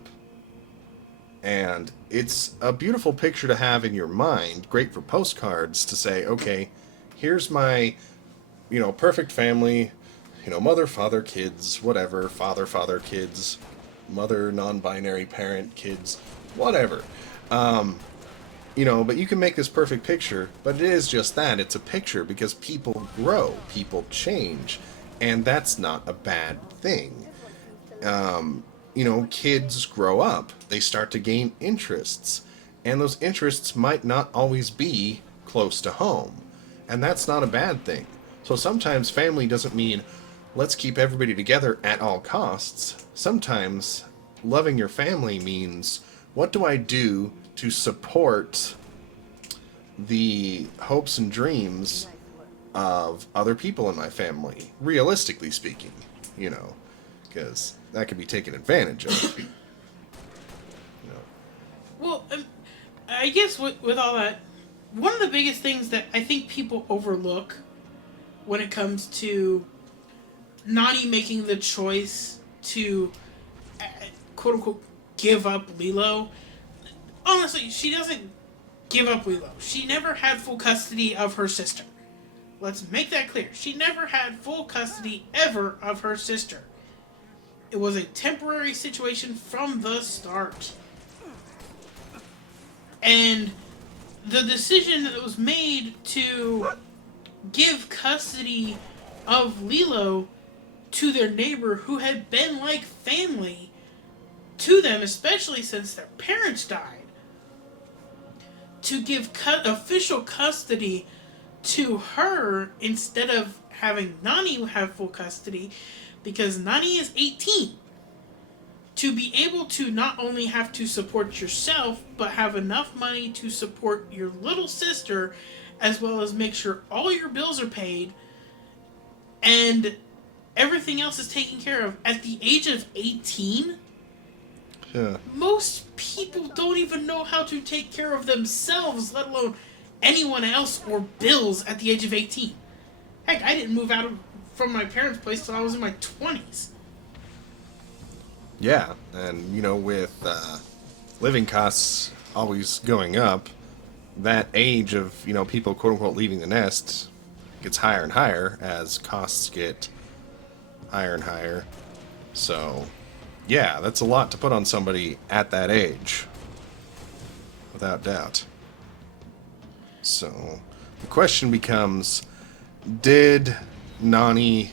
And it's a beautiful picture to have in your mind, great for postcards to say, okay, here's my, perfect family, mother, father, kids, whatever, father, kids, mother, non-binary parent, kids, whatever. But you can make this perfect picture, but it is just that. It's a picture because people grow, people change, and that's not a bad thing. Kids grow up, they start to gain interests, and those interests might not always be close to home, and that's not a bad thing. So sometimes family doesn't mean let's keep everybody together at all costs. Sometimes loving your family means what do I do to support the hopes and dreams of other people in my family, realistically speaking, because that can be taken advantage of. Well, I guess with all that, one of the biggest things that I think people overlook when it comes to Nani making the choice to, quote unquote, give up Lilo. Honestly, she doesn't give up Lilo. She never had full custody of her sister. Let's make that clear. She never had full custody ever of her sister. It was a temporary situation from the start. And the decision that was made to give custody of Lilo to their neighbor who had been like family to them, especially since their parents died, to give official custody to her instead of having Nani have full custody, because Nani is 18. To be able to not only have to support yourself, but have enough money to support your little sister, as well as make sure all your bills are paid, and everything else is taken care of at the age of 18? Yeah. Most people don't even know how to take care of themselves, let alone anyone else or bills at the age of 18. Heck, I didn't move out from my parents' place till I was in my 20s. Yeah, and with living costs always going up, that age of people quote unquote leaving the nest gets higher and higher as costs get higher and higher. So, yeah, that's a lot to put on somebody at that age, without doubt. So, the question becomes, did Nani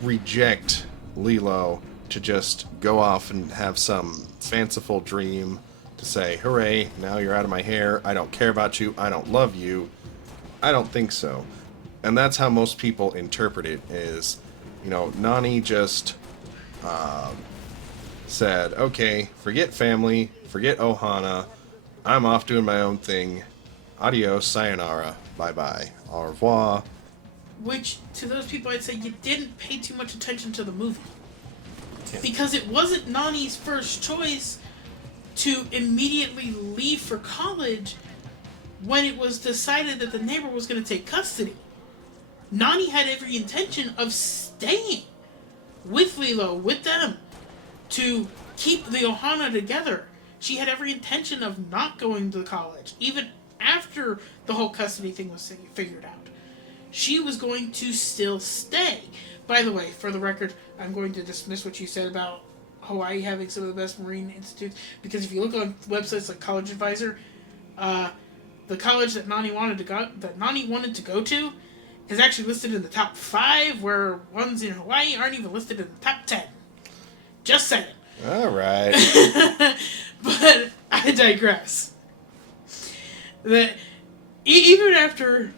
reject Lilo to just go off and have some fanciful dream to say, hooray, now you're out of my hair, I don't care about you, I don't love you? I don't think so. And that's how most people interpret it, is, Nani just said, okay, forget family, forget Ohana, I'm off doing my own thing, adios, sayonara, bye-bye, au revoir. Which, to those people, I'd say you didn't pay too much attention to the movie. Because it wasn't Nani's first choice to immediately leave for college when it was decided that the neighbor was going to take custody. Nani had every intention of staying with Lilo, with them, to keep the Ohana together. She had every intention of not going to college, even after the whole custody thing was figured out. She was going to still stay. By the way, for the record, I'm going to dismiss what you said about Hawaii having some of the best marine institutes. Because if you look on websites like College Advisor, the college that Nani wanted to go to is actually listed in the top 5, where ones in Hawaii aren't even listed in the top 10. Just saying. All right. But I digress. That even after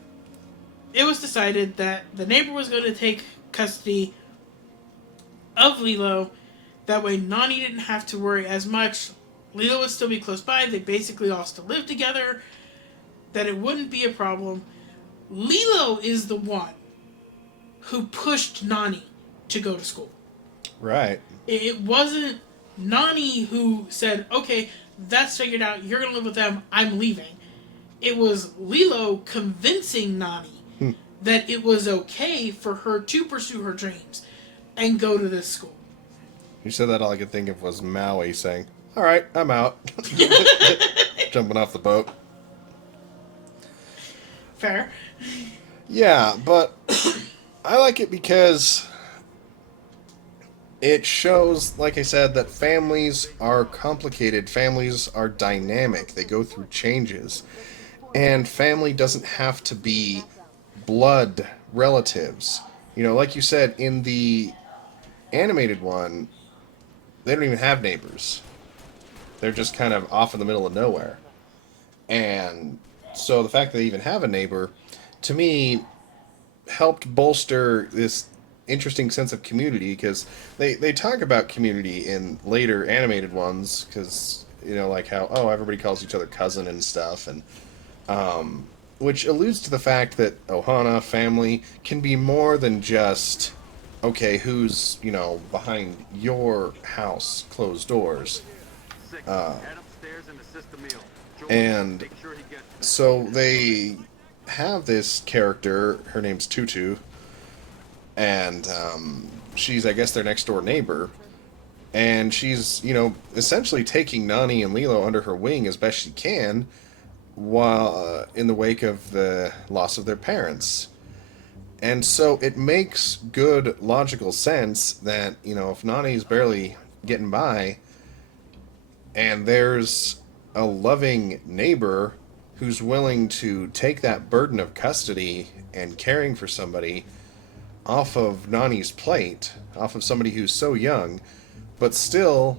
it was decided that the neighbor was going to take custody of Lilo, that way Nani didn't have to worry as much. Lilo would still be close by. They basically all still live together. That it wouldn't be a problem. Lilo is the one who pushed Nani to go to school. Right. It wasn't Nani who said, okay, that's figured out, you're going to live with them, I'm leaving. It was Lilo convincing Nani that it was okay for her to pursue her dreams and go to this school. You said that, all I could think of was Maui saying, all right, I'm out. Jumping off the boat. Fair. Yeah, but I like it because it shows, like I said, that families are complicated. Families are dynamic. They go through changes. And family doesn't have to be blood relatives. You know, like you said, in the animated one, they don't even have neighbors. They're just kind of off in the middle of nowhere. And so the fact that they even have a neighbor, to me, helped bolster this interesting sense of community, because they talk about community in later animated ones, because, you know, like how, oh, everybody calls each other cousin and stuff, and which alludes to the fact that Ohana, family, can be more than just, okay, who's, you know, behind your house, closed doors. And so they have this character, her name's Tutu, and she's, I guess, their next door neighbor, and she's, you know, essentially taking Nani and Lilo under her wing as best she can, while in the wake of the loss of their parents. And so it makes good logical sense that, you know, if Nani's barely getting by, and there's a loving neighbor who's willing to take that burden of custody and caring for somebody off of Nani's plate, off of somebody who's so young, but still,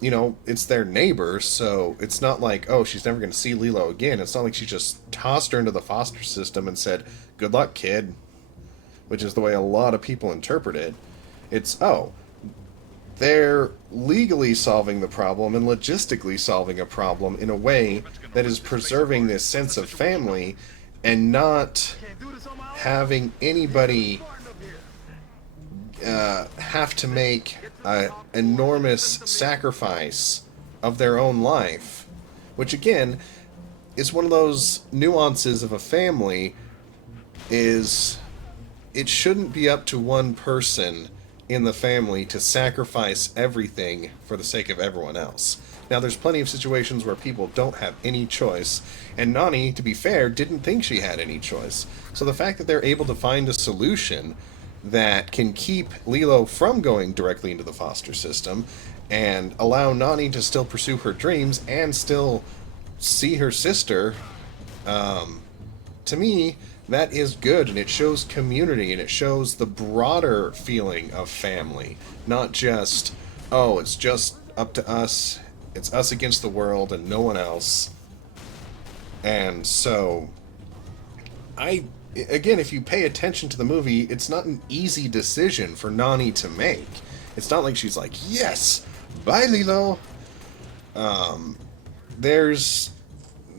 you know, it's their neighbor, so it's not like, oh, she's never going to see Lilo again. It's not like she just tossed her into the foster system and said, good luck, kid, which is the way a lot of people interpret it. It's, oh, they're legally solving the problem and logistically solving a problem in a way that is preserving this sense of family and not having anybody have to make an enormous sacrifice of their own life, which again is one of those nuances of a family. Is it shouldn't be up to one person in the family to sacrifice everything for the sake of everyone else. Now, there's plenty of situations where people don't have any choice, and Nani, to be fair, didn't think she had any choice. So the fact that they're able to find a solution that can keep Lilo from going directly into the foster system and allow Nani to still pursue her dreams and still see her sister, to me, that is good, and it shows community, and it shows the broader feeling of family. Not just, oh, it's just up to us, it's us against the world and no one else. And so, again, if you pay attention to the movie, it's not an easy decision for Nani to make. It's not like she's like, yes, bye Lilo.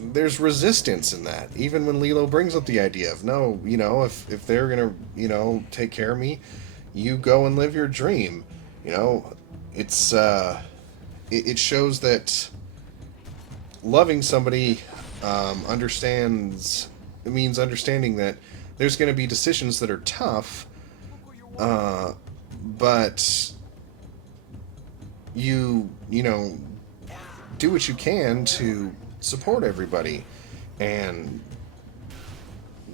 There's resistance in that. Even when Lilo brings up the idea of, no, you know, if they're gonna, you know, take care of me, you go and live your dream. You know, it's, it shows that loving somebody it means understanding that there's going to be decisions that are tough, but you know, do what you can to support everybody, and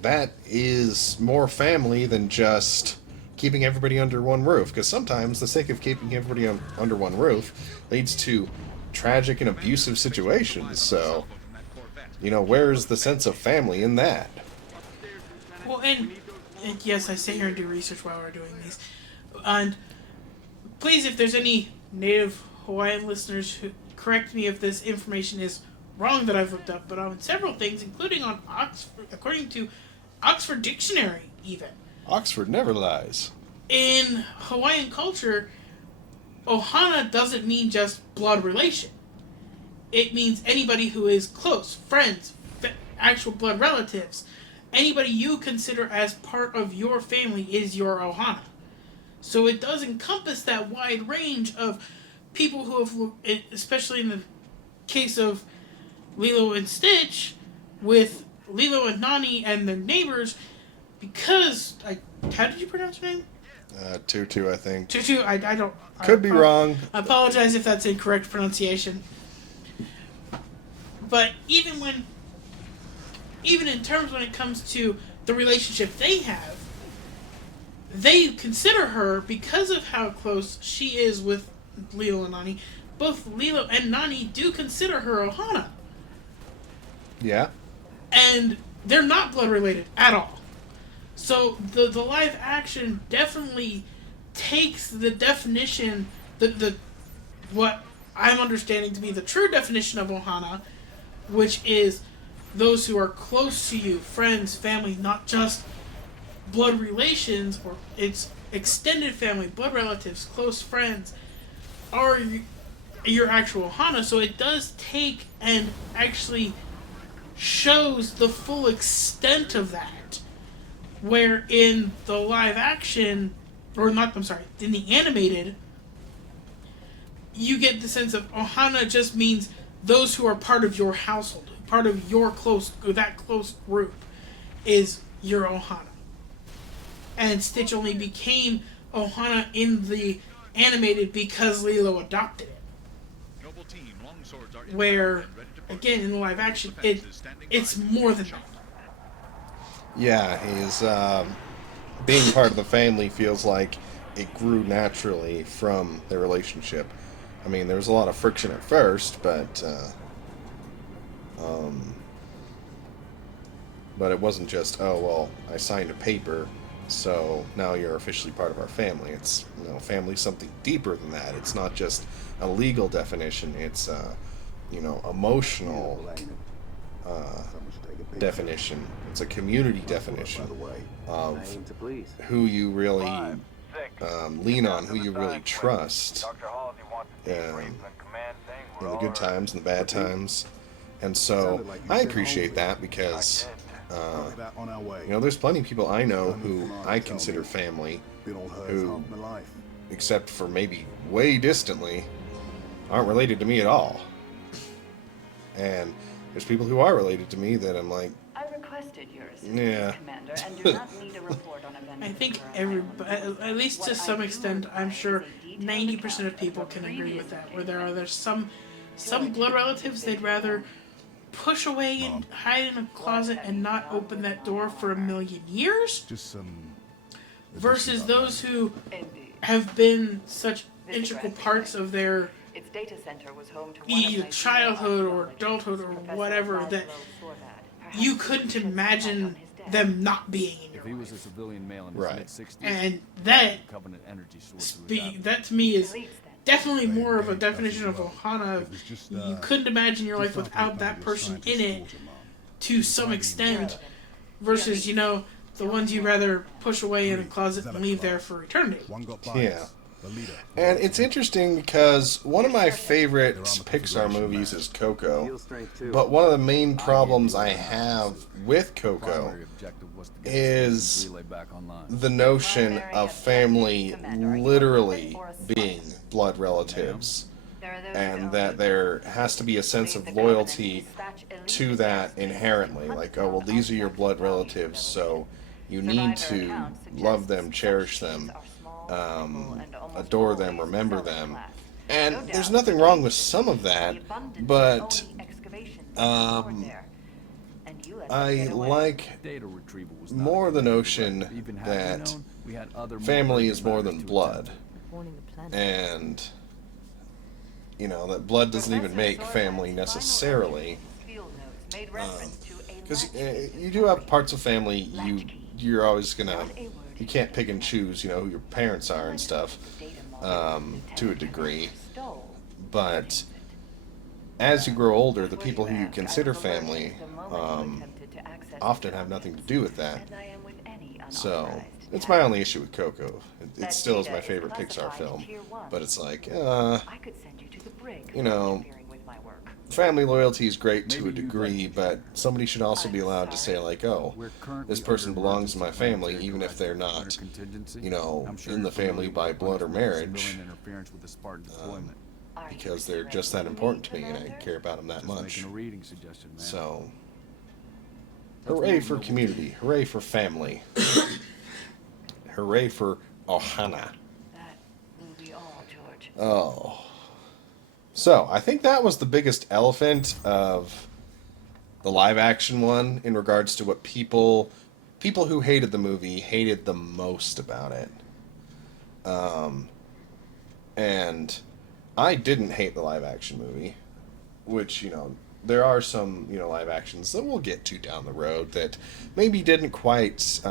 that is more family than just keeping everybody under one roof, because sometimes the sake of keeping everybody under one roof leads to tragic and abusive situations. So, where's the sense of family in that? Well, and yes, I sit here and do research while we're doing these. And please, if there's any native Hawaiian listeners, who correct me if this information is wrong that I've looked up, but on several things, including on Oxford, according to Oxford Dictionary, even. Oxford never lies. In Hawaiian culture, Ohana doesn't mean just blood relation. It means anybody who is close, friends, actual blood relatives. Anybody you consider as part of your family is your Ohana. So it does encompass that wide range of people who have, especially in the case of Lilo and Stitch, with Lilo and Nani and their neighbors, because, how did you pronounce your name? Tutu, I think. Tutu, I don't... Could be wrong. I apologize if that's incorrect pronunciation. But even in terms when it comes to the relationship they have, they consider her, because of how close she is with Lilo and Nani, both Lilo and Nani do consider her Ohana. Yeah. And they're not blood related at all. So the live action definitely takes the definition, what I'm understanding to be the true definition of Ohana, which is those who are close to you, friends, family, not just blood relations, or it's extended family, blood relatives, close friends, are your actual Ohana. So it does take and actually shows the full extent of that, where in the live action, or not, I'm sorry, in the animated, you get the sense of Ohana just means those who are part of your household, part of your that close group is your Ohana. And Stitch only became Ohana in the animated because Lilo adopted it. Where, again, in the live action, it's more than that. Yeah, he's being part of the family feels like it grew naturally from their relationship. I mean, there was a lot of friction at first, but it wasn't just, oh, well, I signed a paper, so now you're officially part of our family. It's, family's something deeper than that. It's not just a legal definition. It's, emotional definition. It's a community definition of who you really lean on, who you really trust in the good times and the bad times. And so I appreciate that because there's plenty of people I know who I consider family who, except for maybe way distantly, aren't related to me at all. And there's people who are related to me that I'm like, I requested your assistance, yeah. Commander, and do not need a report on events. I think at least to some extent, I'm sure 90% of people can agree with that. Where there's some blood relatives they'd rather push away and hide in a closet and not open that door for a million years, versus those who have been such integral parts of their its data center was home to either childhood or adulthood or whatever, that you couldn't imagine them not being in your life. He was a civilian male in his Right. mid-60s. And that Covenant energy source that to me is definitely more of a definition of Ohana. You couldn't imagine your life without that person in it to some extent, versus, the ones you'd rather push away in a closet and leave there for eternity. Yeah. And it's interesting because one of my favorite Pixar movies is Coco, but one of the main problems I have with Coco is the notion of family literally being blood relatives, and that there has to be a sense of loyalty to that inherently. Like, oh, well, these are your blood relatives, so you need to love them, cherish them, adore them, remember them. And there's nothing wrong with some of that, but I like Data retrieval was more the notion Even had we that known, we had other family more is more urgent than matters to blood. Warning the planet. And, you know, that blood doesn't even make family necessarily. Because you do have parts of family you're always gonna, you can't pick and choose, you know, who your parents are and stuff, to a degree. But as you grow older, the people who you consider family often have nothing to do with that. So it's my only issue with Coco. It still is my favorite Pixar film, but it's like, you know, family loyalty is great to a degree, but somebody should also be allowed to say, like, oh, this person belongs to my family, even if they're not, you know, in the family by blood or marriage, because they're just that important to me and I care about them that much. So, hooray for community, hooray for family, hooray for Ohana. Oh. So, I think that was the biggest elephant of the live-action one in regards to what people who hated the movie hated the most about it. And I didn't hate the live-action movie, which, you know, there are some, you know, live-actions that we'll get to down the road that maybe didn't quite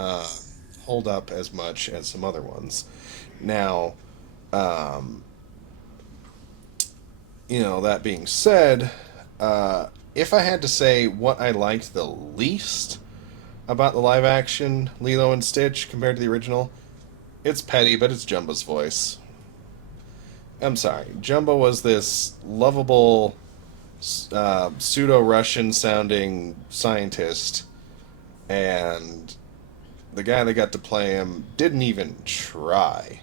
hold up as much as some other ones. Now, you know, that being said, if I had to say what I liked the least about the live action Lilo and Stitch compared to the original, it's petty, but it's Jumbo's voice. I'm sorry. Jumbo was this lovable, pseudo-Russian sounding scientist, and the guy that got to play him didn't even try.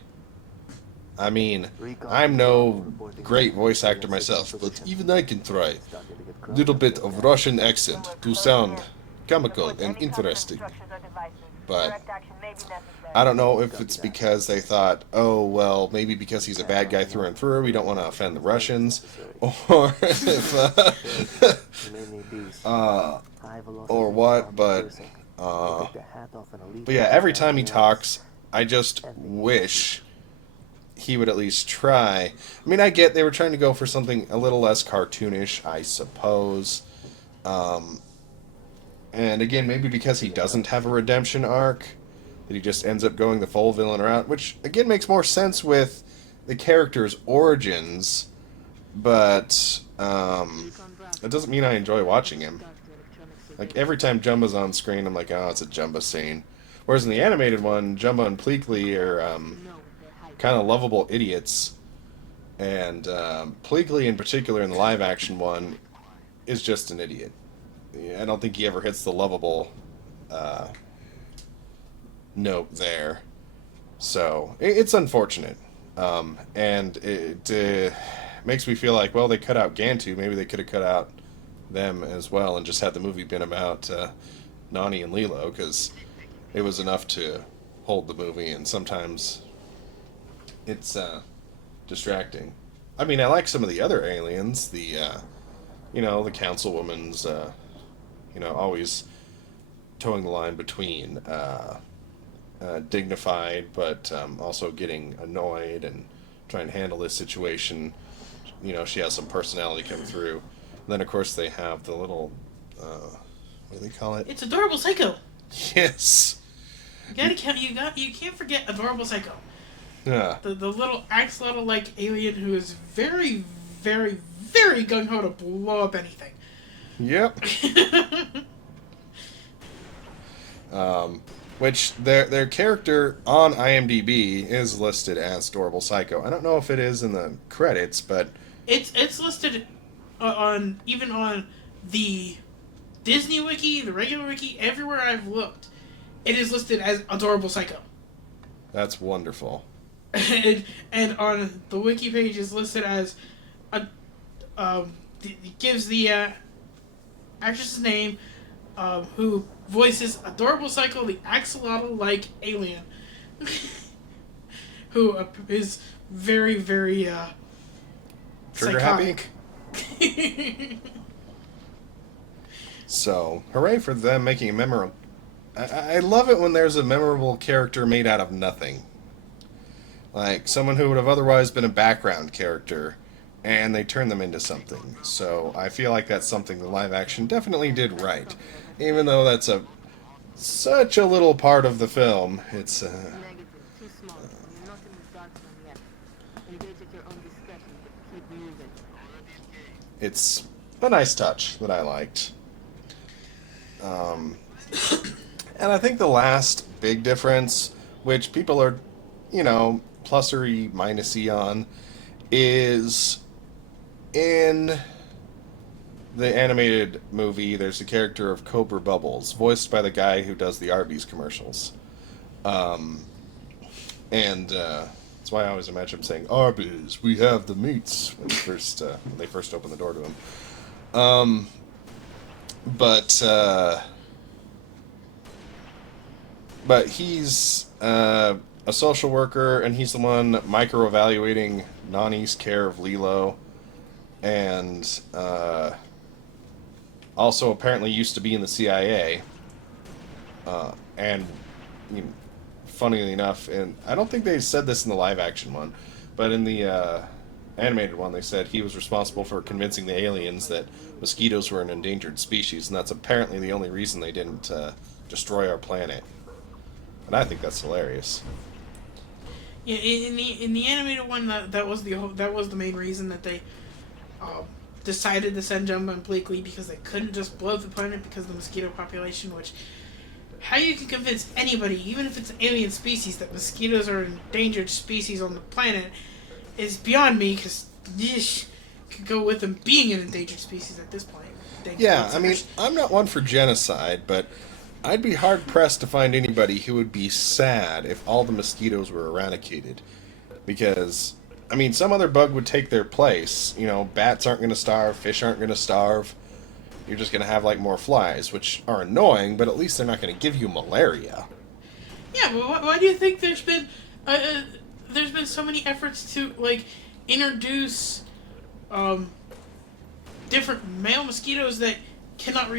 I mean, I'm no great voice actor myself, but even I can try a little bit of Russian accent to sound comical and interesting. But I don't know if it's because they thought, oh, well, maybe because he's a bad guy through and through, we don't want to offend the Russians, or if, or what, but yeah, every time he talks, I just wish he would at least try. I mean, I get they were trying to go for something a little less cartoonish, I suppose. And again, maybe because he doesn't have a redemption arc, that he just ends up going the full villain route, which again makes more sense with the character's origins, but it doesn't mean I enjoy watching him. Like, every time Jumbo's on screen, I'm like, oh, it's a Jumbo scene. Whereas in the animated one, Jumbo and Pleakley are kind of lovable idiots, and Pleakley in particular in the live action one is just an idiot. I don't think he ever hits the lovable note there, so it's unfortunate, and it makes me feel like, well, they cut out Gantu, maybe they could have cut out them as well and just had the movie been about Nani and Lilo, because it was enough to hold the movie, and sometimes it's distracting. I mean, I like some of the other aliens, the you know, the councilwoman's you know, always towing the line between dignified but also getting annoyed and trying to handle this situation. You know, she has some personality come through. And then, of course, they have the little what do they call it? It's Adorable Psycho. Yes. You can't forget Adorable Psycho. Yeah. The little axolotl like alien who is very, very, very gung ho to blow up anything. Yep. Which their character on IMDb is listed as Adorable Psycho. I don't know if it is in the credits, but it's listed on the Disney Wiki, the regular Wiki, everywhere I've looked. It is listed as Adorable Psycho. That's wonderful. and on the Wiki page is listed as it gives the actress's name, who voices Adorable Psycho, the axolotl-like alien, who is very, very trigger psychotic. happy. So, hooray for them making a memorable... I love it when there's a memorable character made out of nothing. Like, someone who would have otherwise been a background character, and they turn them into something. So, I feel like that's something the live action definitely did right. Even though that's such a little part of the film, it's... Negative, too small. You're not in the dark zone yet. Engage at your own discretion, but keep moving. It's a nice touch that I liked. And I think the last big difference, which people are, plus-y, minus-y on, is in the animated movie, there's a character of Cobra Bubbles, voiced by the guy who does the Arby's commercials. That's why I always imagine him saying, "Arby's, we have the meats," when they first open the door to him. But he's a social worker, and he's the one micro-evaluating Nani's care of Lilo, and also apparently used to be in the CIA. And funnily enough, and I don't think they said this in the live-action one, but in the animated one, they said he was responsible for convincing the aliens that mosquitoes were an endangered species, and that's apparently the only reason they didn't destroy our planet. And I think that's hilarious. Yeah, in the animated one, that was the main reason that they decided to send Jumbo and Bleakley, because they couldn't just blow up the planet because of the mosquito population. Which, how you can convince anybody, even if it's an alien species, that mosquitoes are an endangered species on the planet is beyond me. Because could go with them being an endangered species at this point. Yeah, I mean, I'm not one for genocide, but I'd be hard-pressed to find anybody who would be sad if all the mosquitoes were eradicated. Because, I mean, some other bug would take their place. Bats aren't going to starve, fish aren't going to starve. You're just going to have, more flies, which are annoying, but at least they're not going to give you malaria. Yeah, but why do you think there's been so many efforts to, introduce, different male mosquitoes that can't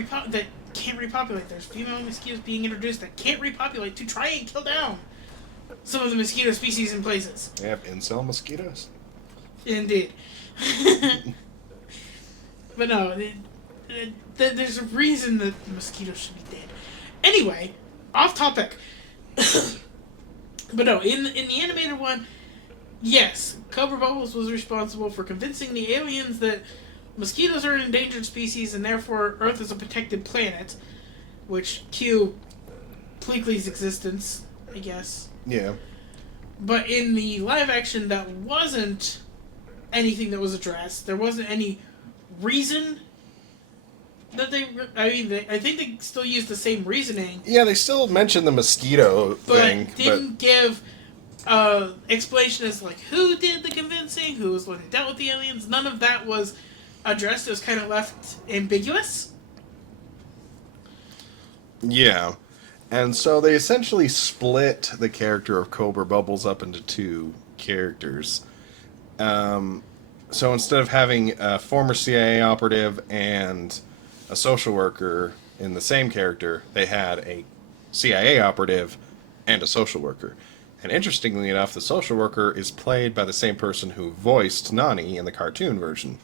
repopulate? There's female mosquitoes being introduced that can't repopulate to try and kill down some of the mosquito species in places. They have incel mosquitoes? Indeed. But no, there's a reason that mosquitoes should be dead. Anyway, off topic. But no, in the animated one, yes, Cobra Bubbles was responsible for convincing the aliens that mosquitoes are an endangered species, and therefore Earth is a protected planet, which cue Pleakley's existence, I guess. Yeah. But in the live action, that wasn't anything that was addressed. There wasn't any reason that I think they still used the same reasoning. Yeah, they still mentioned the mosquito thing, but didn't give explanation as who did the convincing, who was the one who dealt with the aliens. None of that was addressed. It was kind of left ambiguous. Yeah. And so they essentially split the character of Cobra Bubbles up into two characters. So instead of having a former CIA operative and a social worker in the same character, they had a CIA operative and a social worker. And interestingly enough, the social worker is played by the same person who voiced Nani in the cartoon version.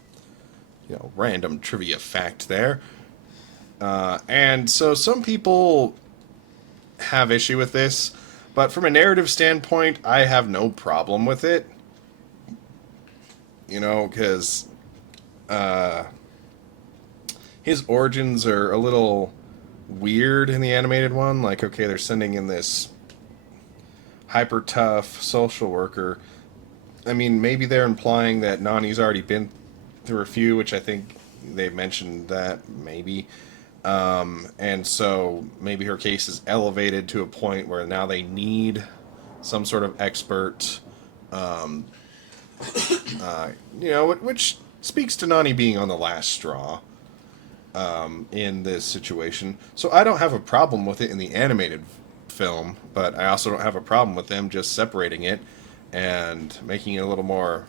Random trivia fact there. And so some people have issue with this, but from a narrative standpoint, I have no problem with it. Because his origins are a little weird in the animated one. Okay, they're sending in this hyper tough social worker. I mean, maybe they're implying that Nani's already been through a few, which I think they mentioned that, maybe. And so maybe her case is elevated to a point where now they need some sort of expert, which speaks to Nani being on the last straw in this situation. So I don't have a problem with it in the animated film, but I also don't have a problem with them just separating it and making it a little more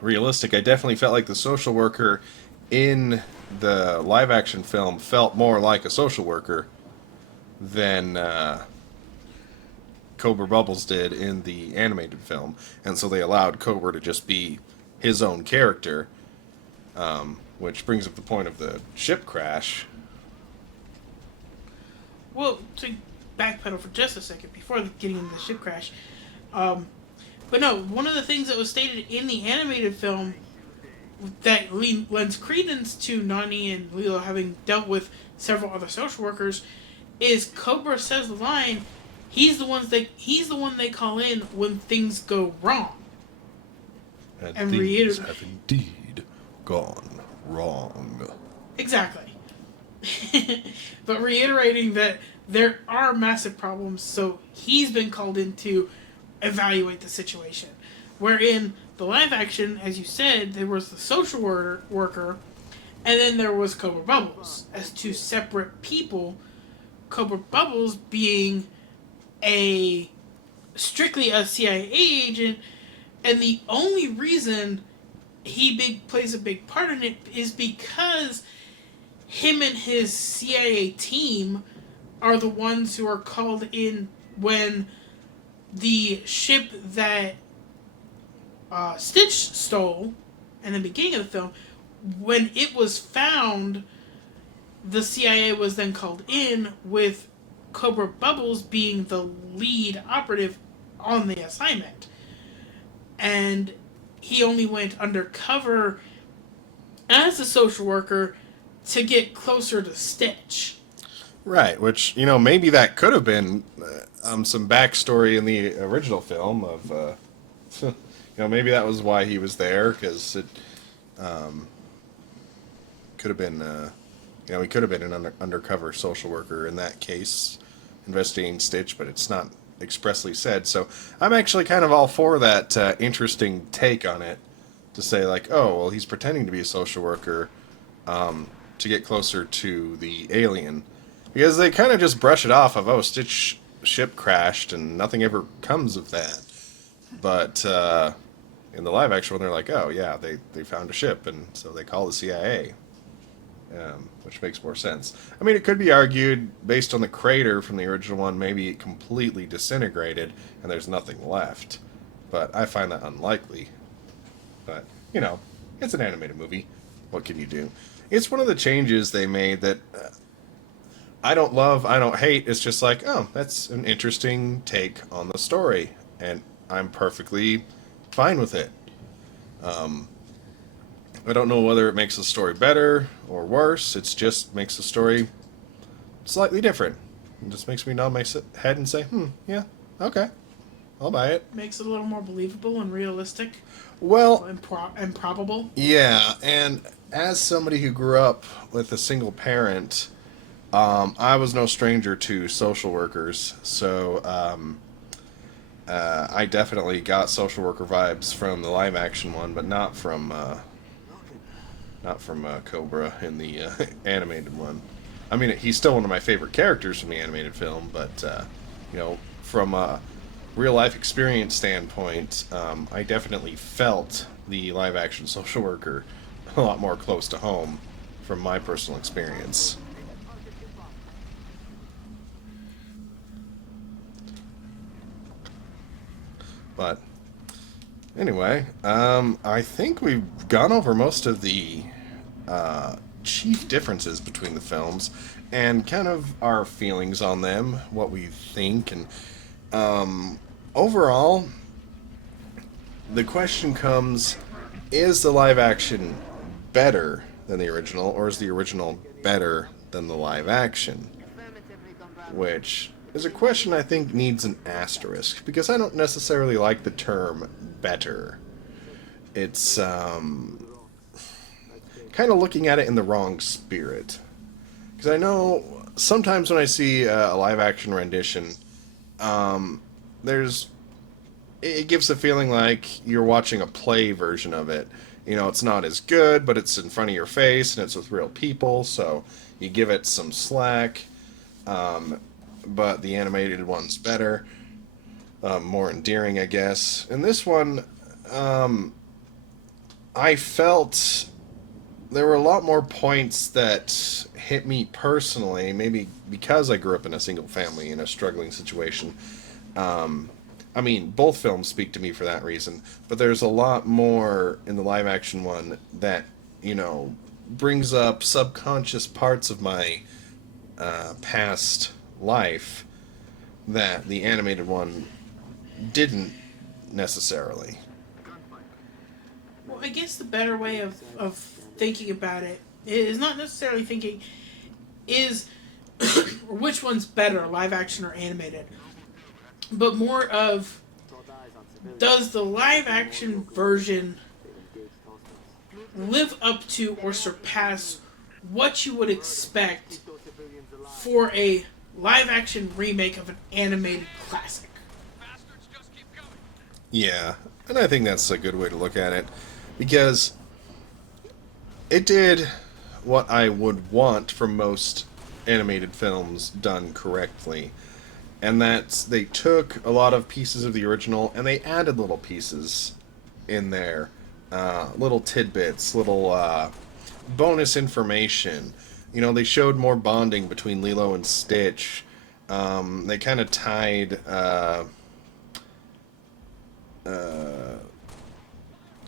realistic. I definitely felt like the social worker in the live action film felt more like a social worker than Cobra Bubbles did in the animated film, and so they allowed Cobra to just be his own character, which brings up the point of the ship crash. Well, to backpedal for just a second before getting into the ship crash, but no, one of the things that was stated in the animated film that lends credence to Nani and Lilo having dealt with several other social workers is Cobra says the line, he's the one they call in when things go wrong. And things have indeed gone wrong. Exactly. But reiterating that there are massive problems, so he's been called in to evaluate the situation. Wherein the live action, as you said, there was the social worker, and then there was Cobra Bubbles as two separate people. Cobra Bubbles being strictly a CIA agent, and the only reason he plays a big part in it is because him and his CIA team are the ones who are called in when the ship that Stitch stole in the beginning of the film, when it was found, the CIA was then called in with Cobra Bubbles being the lead operative on the assignment. And he only went undercover as a social worker to get closer to Stitch. Right, which, maybe that could have been some backstory in the original film of, maybe that was why he was there, because it could have been, he could have been an undercover social worker in that case, investigating Stitch, but it's not expressly said. So I'm actually kind of all for that interesting take on it, to say like, oh, well, he's pretending to be a social worker to get closer to the alien. Because they kind of just brush it off of, oh, Stitch ship crashed and nothing ever comes of that. But in the live action one, they're like, oh, yeah, they found a ship, and so they call the CIA. Which makes more sense. I mean, it could be argued, based on the crater from the original one, maybe it completely disintegrated and there's nothing left. But I find that unlikely. But, it's an animated movie. What can you do? It's one of the changes they made that I don't love, I don't hate. It's just like, oh, that's an interesting take on the story. And I'm perfectly fine with it. I don't know whether it makes the story better or worse. It just makes the story slightly different. It just makes me nod my head and say, yeah, okay, I'll buy it. Makes it a little more believable and realistic. Well, and probable. Yeah, and as somebody who grew up with a single parent, I was no stranger to social workers, so I definitely got social worker vibes from the live action one, but not from Cobra in the animated one. I mean, he's still one of my favorite characters from the animated film, but from a real life experience standpoint, I definitely felt the live action social worker a lot more close to home from my personal experience. But anyway, I think we've gone over most of the chief differences between the films and kind of our feelings on them, what we think, and overall, the question comes, is the live action better than the original, or is the original better than the live action? Which is a question I think needs an asterisk, because I don't necessarily like the term better. It's kind of looking at it in the wrong spirit. Because I know sometimes when I see a live action rendition, it gives the feeling like you're watching a play version of it. It's not as good, but it's in front of your face and it's with real people, so you give it some slack. But the animated one's better, more endearing, I guess. And this one, I felt there were a lot more points that hit me personally, maybe because I grew up in a single family in a struggling situation. I mean, both films speak to me for that reason, but there's a lot more in the live action one that, you know, brings up subconscious parts of my past life that the animated one didn't necessarily. Well, I guess the better way of thinking about it is not necessarily thinking is which one's better, live action or animated, but more of does the live action version live up to or surpass what you would expect for a live action remake of an animated classic? Yeah, and I think that's a good way to look at it, because it did what I would want from most animated films done correctly. And that's they took a lot of pieces of the original and they added little pieces in there, little tidbits, little bonus information. You know, they showed more bonding between Lilo and Stitch. They kind of tied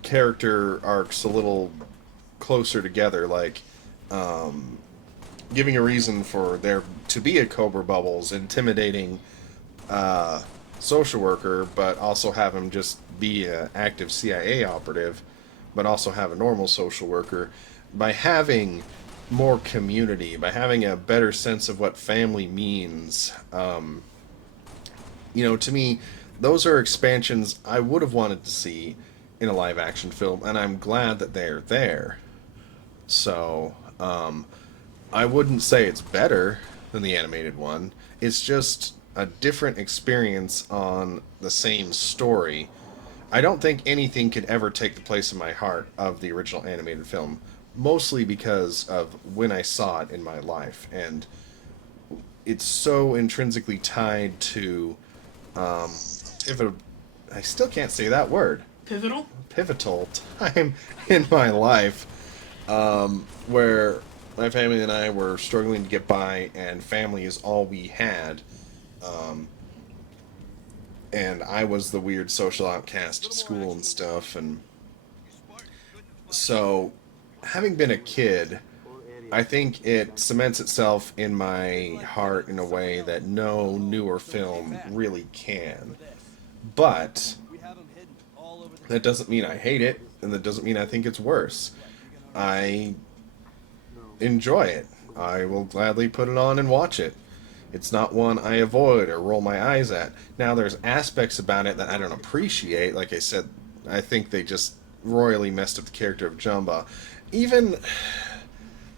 character arcs a little closer together, like giving a reason for there to be a Cobra Bubbles intimidating social worker, but also have him just be an active CIA operative, but also have a normal social worker. By having more community, by having a better sense of what family means, you know, to me, those are expansions I would have wanted to see in a live action film, and I'm glad that they're there. So, I wouldn't say it's better than the animated one. It's just a different experience on the same story. I don't think anything could ever take the place in my heart of the original animated film, mostly because of when I saw it in my life, and it's so intrinsically tied to I still can't say that word. Pivotal time in my life, where my family and I were struggling to get by, and family is all we had. And I was the weird social outcast at school and stuff, and so having been a kid, I think it cements itself in my heart in a way that no newer film really can. But that doesn't mean I hate it, and that doesn't mean I think it's worse. I enjoy it. I will gladly put it on and watch it. It's not one I avoid or roll my eyes at. Now, there's aspects about it that I don't appreciate. Like I said, I think they just royally messed up the character of Jumba. Even,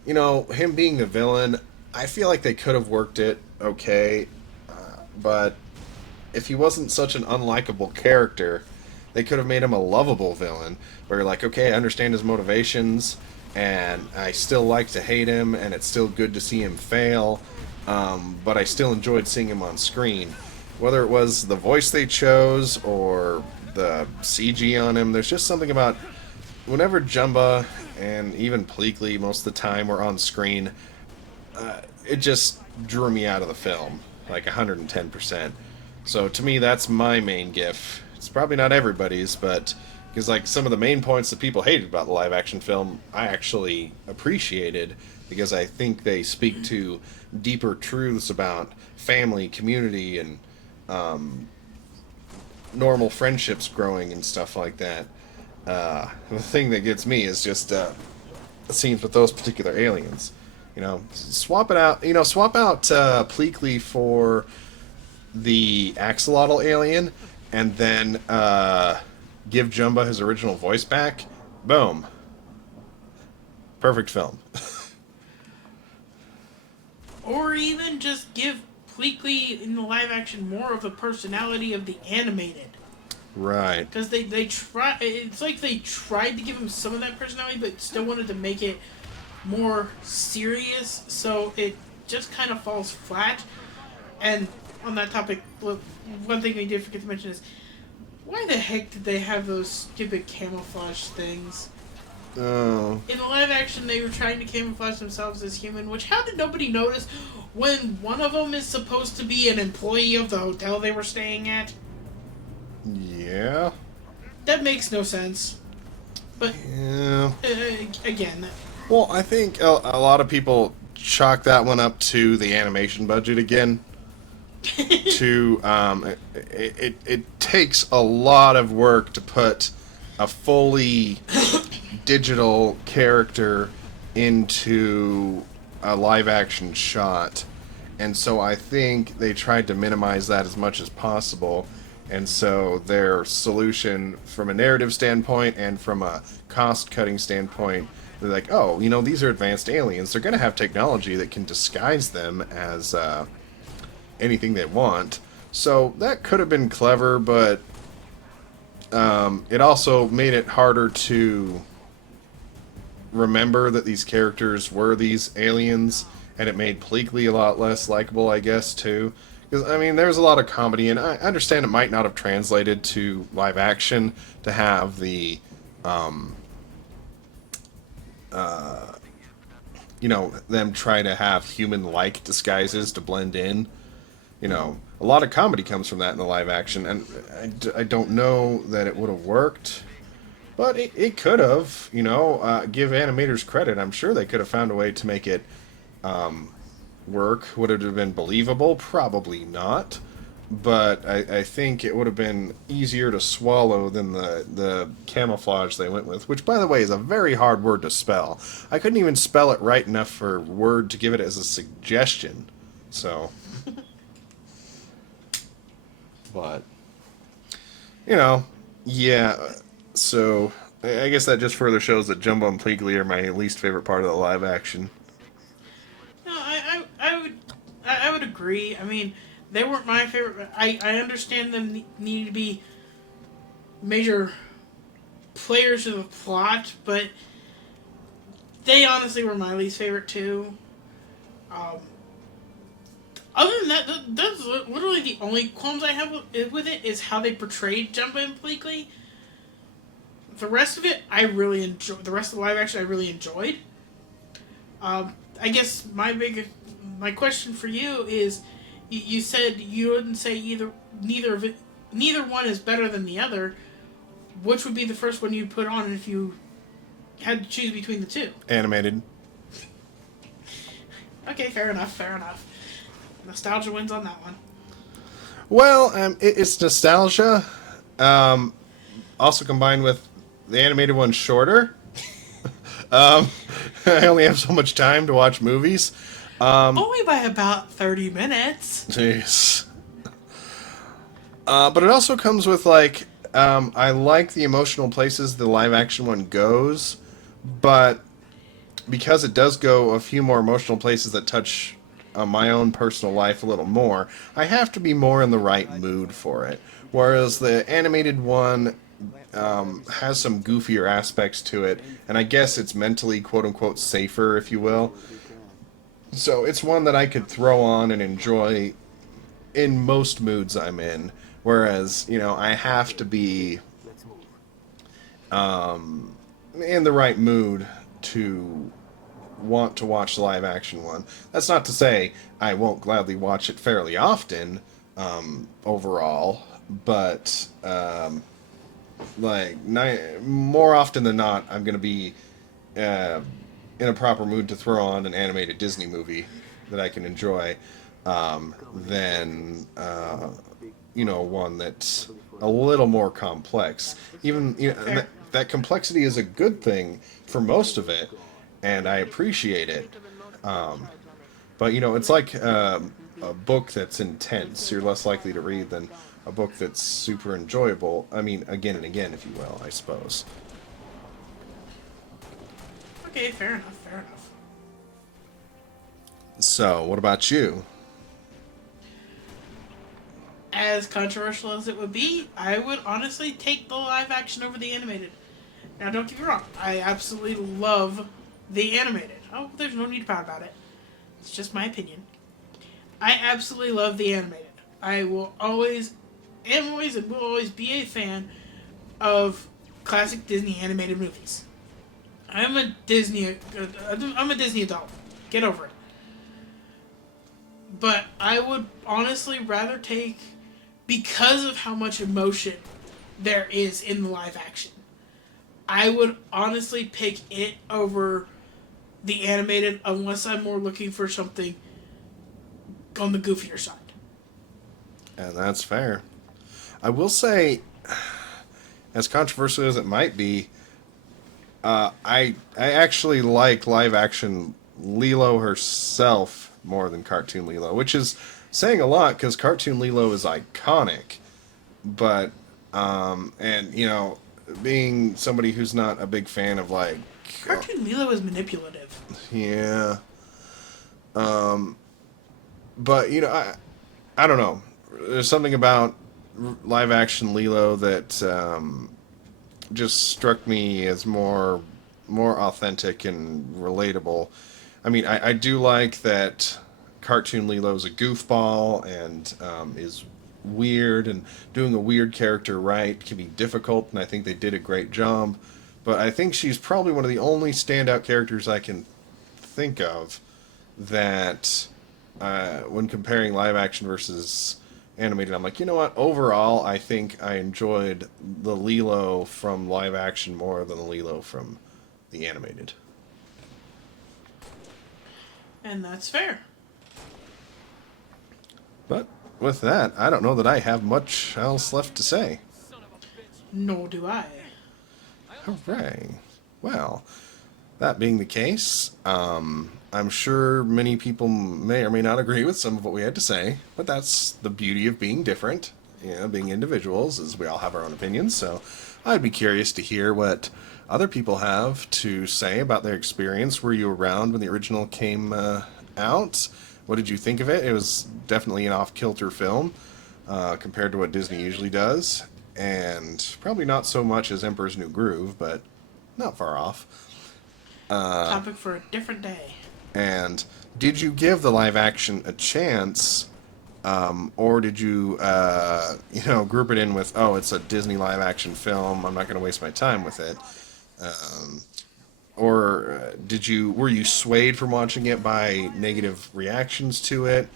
you know, him being the villain, I feel like they could have worked it okay, but if he wasn't such an unlikable character, they could have made him a lovable villain, where you're like, okay, I understand his motivations, and I still like to hate him, and it's still good to see him fail, but I still enjoyed seeing him on screen. Whether it was the voice they chose, or the CG on him, there's just something about whenever Jumba and even Pleakley most of the time were on screen, it just drew me out of the film, like 110%. So to me, that's my main GIF. It's probably not everybody's, but because like some of the main points that people hated about the live action film, I actually appreciated, because I think they speak to deeper truths about family, community, and normal friendships growing and stuff like that. The thing that gets me is just scenes with those particular aliens. You know, swap out Pleakley for the axolotl alien, and then give Jumba his original voice back. Boom. Perfect film. Or even just give Pleakley in the live action more of the personality of the animated. Right. Because they try. It's like they tried to give him some of that personality, but still wanted to make it more serious. So it just kind of falls flat. And on that topic, one thing we did forget to mention is, why the heck did they have those stupid camouflage things? Oh. In the live action, they were trying to camouflage themselves as human, which how did nobody notice when one of them is supposed to be an employee of the hotel they were staying at? Yeah. That makes no sense. But, Yeah. again... Well, I think a lot of people chalk that one up to the animation budget again. It takes a lot of work to put a fully digital character into a live action shot, and so I think they tried to minimize that as much as possible, and so their solution from a narrative standpoint and from a cost cutting standpoint, they're like, oh, you know, these are advanced aliens, they're going to have technology that can disguise them as anything they want. So that could have been clever, but it also made it harder to remember that these characters were these aliens, and it made Pleakley a lot less likable, I guess, too. Because, I mean, there's a lot of comedy, and I understand it might not have translated to live action to have the, you know, them try to have human-like disguises to blend in. You know, a lot of comedy comes from that in the live action, and I don't know that it would have worked, but it could have, you know, give animators credit. I'm sure they could have found a way to make it work. Would it have been believable? Probably not, but I think it would have been easier to swallow than the camouflage they went with, which, by the way, is a very hard word to spell. I couldn't even spell it right enough for Word to give it as a suggestion, so... But, you know, yeah, so I guess that just further shows that Jumbo and Pleakley are my least favorite part of the live action. No, I would agree. I mean, they weren't my favorite. I understand them needing to be major players of the plot, but they honestly were my least favorite too. Other than that, that's literally the only qualms I have with it is how they portrayed Jumbo and Pleakley. The rest of it, I really enjoyed. The rest of the live action, I really enjoyed. I guess my question for you is, you said you wouldn't say neither one is better than the other. Which would be the first one you'd put on if you had to choose between the two? Animated. Okay, fair enough. Nostalgia wins on that one. Well, it's nostalgia, also combined with the animated one shorter. I only have so much time to watch movies. Only by about 30 minutes. Jeez. But it also comes with, like, I like the emotional places the live action one goes, but because it does go a few more emotional places that touch on my own personal life a little more, I have to be more in the right mood for it. Whereas the animated one has some goofier aspects to it, and I guess it's mentally, quote-unquote, safer, if you will. So it's one that I could throw on and enjoy in most moods I'm in. Whereas, you know, I have to be in the right mood to want to watch the live action one. That's not to say I won't gladly watch it fairly often, overall, but more often than not, I'm going to be in a proper mood to throw on an animated Disney movie that I can enjoy than you know, one that's a little more complex. Even, you know, that complexity is a good thing for most of it, and I appreciate it. But, you know, it's like a book that's intense. You're less likely to read than a book that's super enjoyable. I mean, again and again, if you will, I suppose. Okay, fair enough. So, what about you? As controversial as it would be, I would honestly take the live action over the animated. Now, don't get me wrong, I absolutely love the animated. Oh, there's no need to pout about it. It's just my opinion. I absolutely love the animated. I will always, and will always be a fan of classic Disney animated movies. I'm a Disney adult. Get over it. But I would honestly rather take, because of how much emotion there is in the live action, I would honestly pick it over the animated unless I'm more looking for something on the goofier side. And that's fair. I will say, as controversial as it might be, I actually like live action Lilo herself more than cartoon Lilo, which is saying a lot because cartoon Lilo is iconic. But and you know, being somebody who's not a big fan of like Cartoon Lilo is manipulative. yeah. But you know, I don't know. There's something about live action Lilo that just struck me as more authentic and relatable. I mean, I do like that cartoon Lilo's a goofball and is weird, and doing a weird character right can be difficult, and I think they did a great job. But I think she's probably one of the only standout characters I can think of that, when comparing live action versus animated, I'm like, you know what? Overall, I think I enjoyed the Lilo from live action more than the Lilo from the animated. And that's fair. But with that, I don't know that I have much else left to say. Nor do I. Hooray. Well, that being the case, I'm sure many people may or may not agree with some of what we had to say, but that's the beauty of being different, you know, being individuals, is we all have our own opinions, so I'd be curious to hear what other people have to say about their experience. Were you around when the original came out? What did you think of it? It was definitely an off-kilter film compared to what Disney usually does, and probably not so much as Emperor's New Groove, but not far off. Topic for a different day. And did you give the live action a chance, or did you, group it in with, oh, it's a Disney live action film, I'm not going to waste my time with it? Or were you swayed from watching it by negative reactions to it?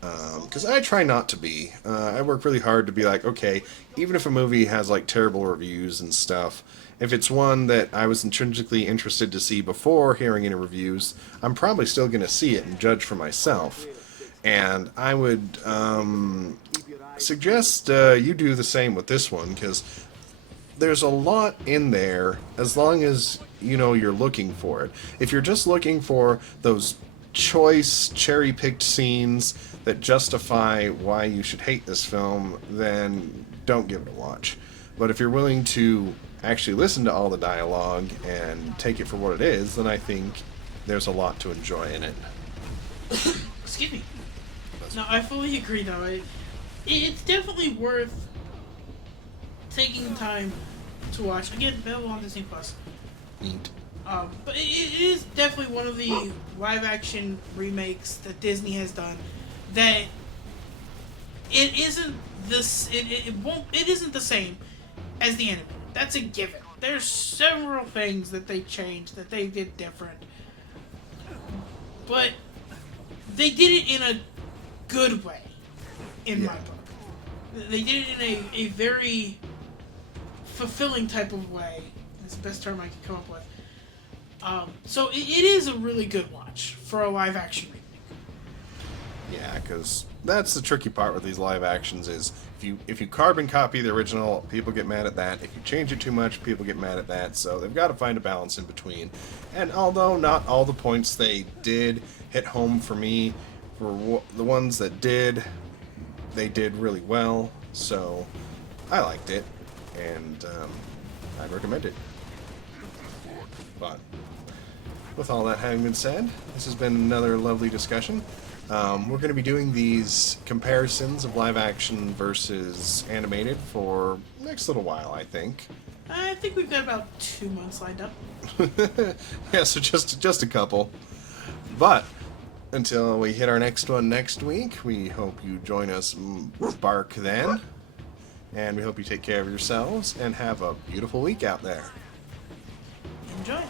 Because I try not to be. I work really hard to be like, okay, even if a movie has like terrible reviews and stuff, if it's one that I was intrinsically interested to see before hearing any reviews, I'm probably still going to see it and judge for myself. And I would suggest you do the same with this one, because there's a lot in there as long as you know you're looking for it. If you're just looking for those choice, cherry-picked scenes that justify why you should hate this film, then don't give it a watch. But if you're willing to actually listen to all the dialogue and take it for what it is, then I think there's a lot to enjoy in it. Excuse me. No, I fully agree, though. It's definitely worth taking time to watch. Again, available on Disney Plus. Neat. But it is definitely one of the live-action remakes that Disney has done that it isn't this. It isn't the same as the animated. That's a given. There's several things that they changed, that they did different, but they did it in a good way, in my book. They did it in a very fulfilling type of way. That's the best term I can come up with. So it is a really good watch for a live action remake. Yeah, because that's the tricky part with these live actions is if you carbon copy the original, people get mad at that. If you change it too much, people get mad at that. So they've got to find a balance in between. And although not all the points they did hit home for me, for the ones that did, they did really well. So I liked it, and I'd recommend it. But with all that having been said, this has been another lovely discussion. We're going to be doing these comparisons of live action versus animated for the next little while, I think. I think we've got about 2 months lined up. Yeah, so just a couple. But until we hit our next one next week, we hope you join us bark then. And we hope you take care of yourselves and have a beautiful week out there. Enjoy.